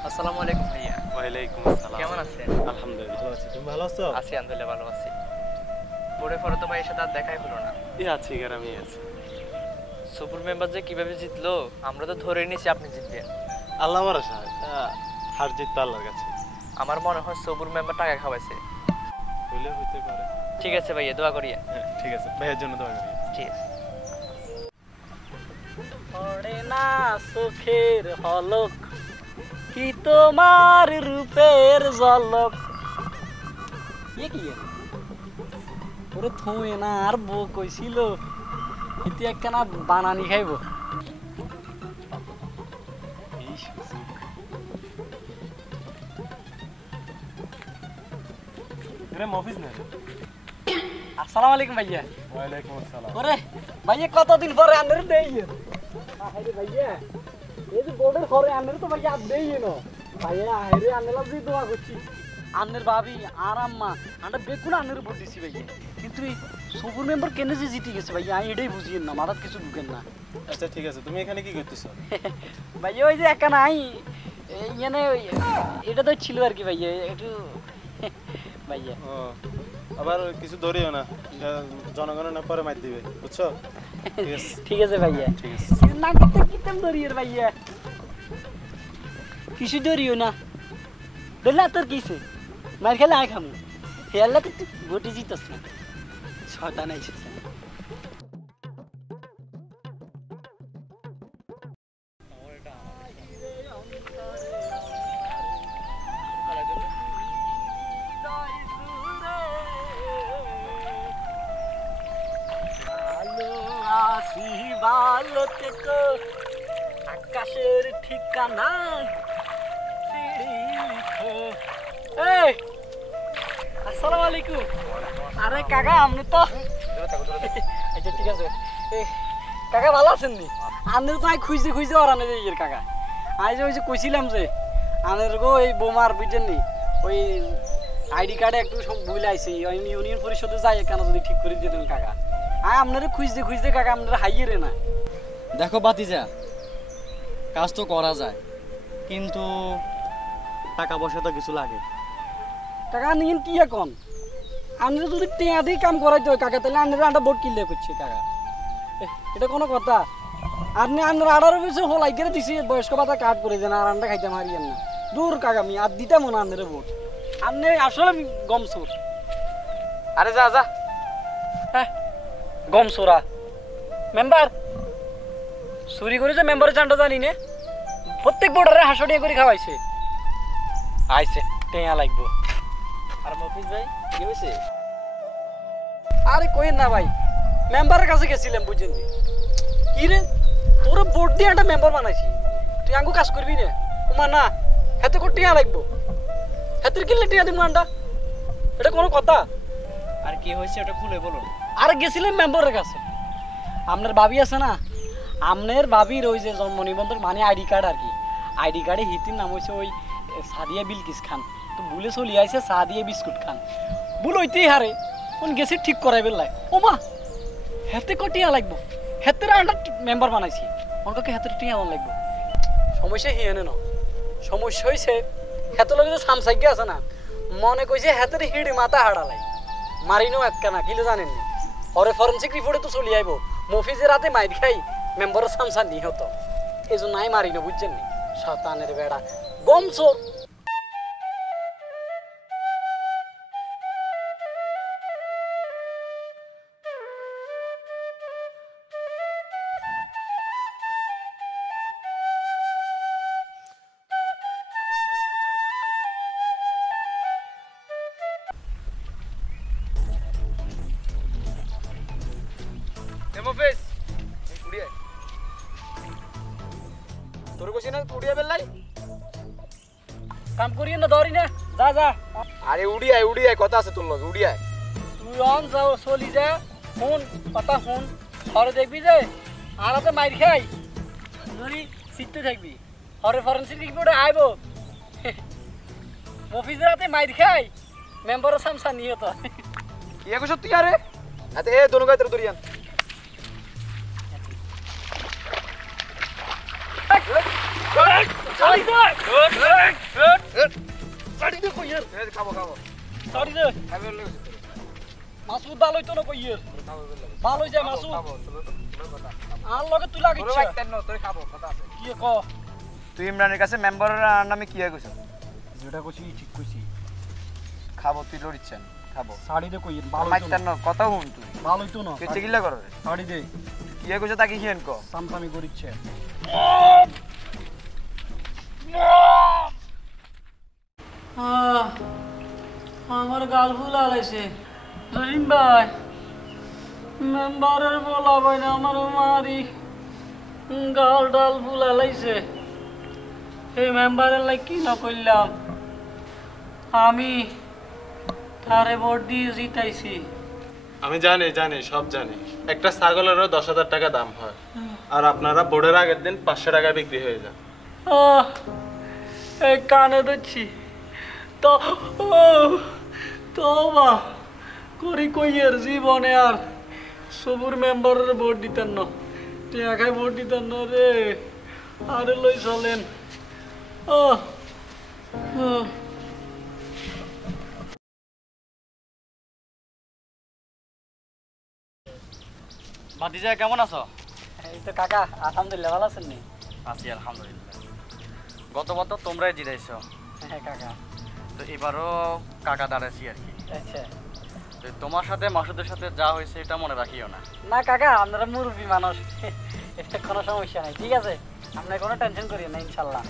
আসসালামু আলাইকুম ভাইয়া। ওয়ালাইকুম আসসালাম। কেমন আছেন? আলহামদুলিল্লাহ ভালো আছি। তুমি ভালো আছো? আছি আলহামদুলিল্লাহ ভালো আছি। পরে তো ভাইয়ের সাথে আর দেখাই হলো না। আছি গ্রামে আছি। সুপুর মেম্বার যে কিভাবে জিতলো, আমরা তো ধরে নিয়েছি আপনি জিতবেন। আল্লাহ ভরসা, হার জিত তো আল্লাহর কাছে। আমার মনে হয় সুপুর মেম্বার টাকা খাওয়াইছে। হইলে হইতে পারে। ঠিক আছে ভাইয়া, দোয়া করিয়া। ঠিক আছে, ভাইয়ের জন্য দোয়া করি। ঠিক আছে। পড়ে না চোখের হলক, কি তোমার রূপের ঝলক। এ কি ওরে থুয়ে না আর বউ কইছিল কিন্তু একখানা বানানি খাইব। রে মফিজ না আসসালামু আলাইকুম ভাইয়া। ওয়ালাইকুম আসসালাম। ওরে ভাইয়া কতদিন পরে আন্নারে দেই আরে ভাইয়া এই যে বোর্ডের ঘরে আন্নারে তো ভাইয়া দেই না ভাইয়া আরে আন্নালা যে দোয়া করছি আন্নের ভাবি আর আম্মা আমরা বেকুন আন্নের ভোট দিছি ভাইয়া কিন্তু এই সবুর মেম্বার কেন যে জিতে গেছে ভাইয়া এটাই বুঝিয়েন না মাথাত কিছু ঢুকেন না। আচ্ছা ঠিক আছে তুমি এখানে কি করতেছো? ভাইয়া ওই যে একা নাই মানে এটা তো ছিল আর কি ভাইয়া একটু ভাইয়া ও আবার কিছু ধরিও না জনগণের না পরে মার দিবে বুঝছো? ঠিক আছে ভাইয়া ঠিক আছে না করতে কিতাম ধরিয়ে ভাইয়া কিছু ধরিও না ধরলে তোর কিসে মার খেলে আয় খামু হেয়াল্লা তো তুই ভোটে জিতস না ছটা নাই সে আকাশের ঠিকানা আসসালামু আলাইকুম। আরে কাকা আপনি তো আচ্ছা ঠিক আছে কাকা ভালো আছেন নি? আপনি তো খুঁজতে খুঁজতে ওরানে যাই কাকা আজ ওই যে কইছিলাম যে আমাদের গো এই বোমার বুঝছেন নি ওই আইডি কার্ডে একটু সব ভুল আইছে ইউনিয়ন পরিষদে যাই কেন যদি ঠিক করে দিতেন কাকা আপনারা খুঁজতে খুঁজতে কাকা আপনারা হাইয়ে রে না। দেখো বাতিজা কাজ তো করা যায় কিন্তু টাকা পয়সা তো কিছু লাগে। টাকা নিন কি এখন আপনারা যদি টিয়া দিয়ে কাম করাইতে হয় কাকা তাহলে আপনারা একটা ভোট কিনলে করছে কাকা এটা কোনো কথা আপনি আপনার 18 বছর হলাই করে দিছি বয়স্ক ভাতা কাট করে দেন আর আন্ডা খাইতে মারিয়েন না দূর কাকা আমি আর দিতে মনে আপনারা ভোট আপনি আসলে গম চোর। আরে যা যা হ্যাঁ গম চোরা মেম্বার চুরি করেছে মেম্বারের চান্ডা জানি নে প্রত্যেক ভোটারে হাসড়িয়া করে খাওয়াইছে আইছে টেয়া লাগবো। আর মফিজ ভাই কি হয়েছে? আরে কইেন না ভাই মেম্বারের কাছে গেছিলাম বুঝছেন কি রে তোর ভোট দিয়ে একটা মেম্বার বানাইছি তুই আঙ্গু কাজ করবি না ওমা না হাতে করে টিয়া লাগবো হাতের কিনলে টিয়া দিব আন্ডা এটা কোনো কথা? আর কি হয়েছে ওটা খুলে বলুন। আর গেছিলাম মেম্বারের কাছে আপনার ভাবি আছে না আপনার ভাবির ওই যে জন্ম নিবন্ধন মানে আইডি কার্ড আর কি আইডি কার্ডে হিতির নাম হয়েছে ওই সাদিয়া বিলকিস খান তো ভুলে চলি আইছে সাদিয়া বিস্কুট খান ভুল হইতেই হারে কোন গেছে ঠিক করাই বেলায় ও মা হাতে কটিয়া লাগবো হাতের আন্ডার মেম্বার বানাইছি অনকাকে হাতের টিয়া লাগবো সমস্যা হিয়ানে না সমস্যা হয়েছে হাতের লগে যে সামসাইকে আছে না মনে কইছে হাতের হিড়ি মাথা হাড়ালাই মারিনো একখানা কিলো জানেন নি ওরে ফরেন্সিক রিপোর্টে তো চলি আইব মফিজের রাতে মাইর খাই মেম্বারের সামসা নিহত এই জন্য নাই মারিনো বুঝছেন নি শতানের বেড়া গম চোর। তোর কইছি না উড়িয়া বেলাই কাম করিয়ে না ধরি না যা যা আরে উড়িয়ায় কথা আছে তোর লগে উড়িয়ায় তুই অন যাও চলি যা ফোন কথা ফোন ঘরে দেখবি যে আর হাতে মাইর খাই ধরি সিটতে থাকবি ঘরে ফরেন্সিক রিপোর্টে আইব মফিজের হাতে মাইর খাই মেম্বারের সামসা নিহত কি কইছ তুই আরে আতে এ দোনো গাইতে ধরিয়ান সাড়ি দে সাড়ি দে কইয়ের খাবো সাড়ি দে মাসুদ ভালো হইতো না কইয়ের ভালো হই যায় মাসুদ আর লগে তুই লাগিছ তোর খাবো কথা আছে কি ক তুই ইমরানের কাছে মেম্বারের নামে কি কইছ যেটা কইছি ঠিক কইছি খাবো তুই লড়িচ্ছেন খাবো সাড়ি দে কইয়ের ভালো হইতো না কথা হুন তুই ভালো হইতো না কেচে গিলা করে সাড়ি দে কি কইছ তাকে হিয়েন ক সামসামি করিচ্ছে আমার গাল ফুলা লাইছে রহিম ভাই মেম্বারের বলা ভাই না আমার মারি গাল ডাল ফুলা লাইছে এই মেম্বারের লাই কি না করলাম আমি আরে ভোট দিয়ে জিতাইছি। আমি জানি জানি সব জানি, একটা ছাগলেরও 10,000 টাকা দাম হয়, আর আপনারা ভোটের আগের দিন 500 টাকা বিক্রি হয়ে যান। এই কানে ধরছি তো তোবা করি কইয়ের জীবনে আর সবুর মেম্বারের ভোট দিতেন না, টাকায় ভোট দিতেন না রে। আরে লই চলেন। ভাতিজা কেমন আছো? এই তো কাকা আলহামদুলিল্লাহ, ভালো আছেন নি? আছি আলহামদুলিল্লাহ। গতবার তো তোমরাই জিতাইছো। হ্যাঁ কাকা। তো এবারও কাকা দাঁড়াইছি আর কি। আচ্ছা। তো তোমার সাথে মাসুদের সাথে যা হয়েছে এটা মনে রাখিও না। না কাকা, আপনারা মুরব্বী মানুষ, এটা কোনো সমস্যা নাই, ঠিক আছে? আপনার কোনো টেনশন করিও না ইনশাল্লাহ।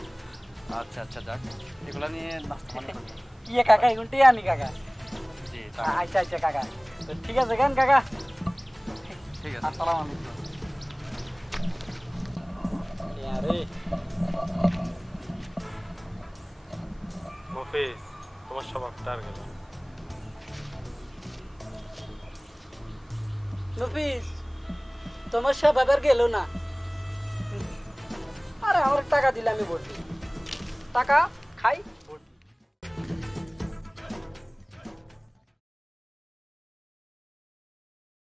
আচ্ছা আচ্ছা, যাক এগুলো নিয়ে নাস্তা পানি করবো। ইয়ে কাকা, এগুলোই আনি কাকা। জি আচ্ছা আচ্ছা কাকা, তো ঠিক আছে কেন কাকা? ঠিক আছে, আসসালামু আলাইকুম। আরে মফিজ, তোমার স্বভাবটা আর গেল। নফিস, তোমার স্বভাব আর গেল না। আরে আমার টাকা দিলে আমি ভোট দিই, টাকা খাই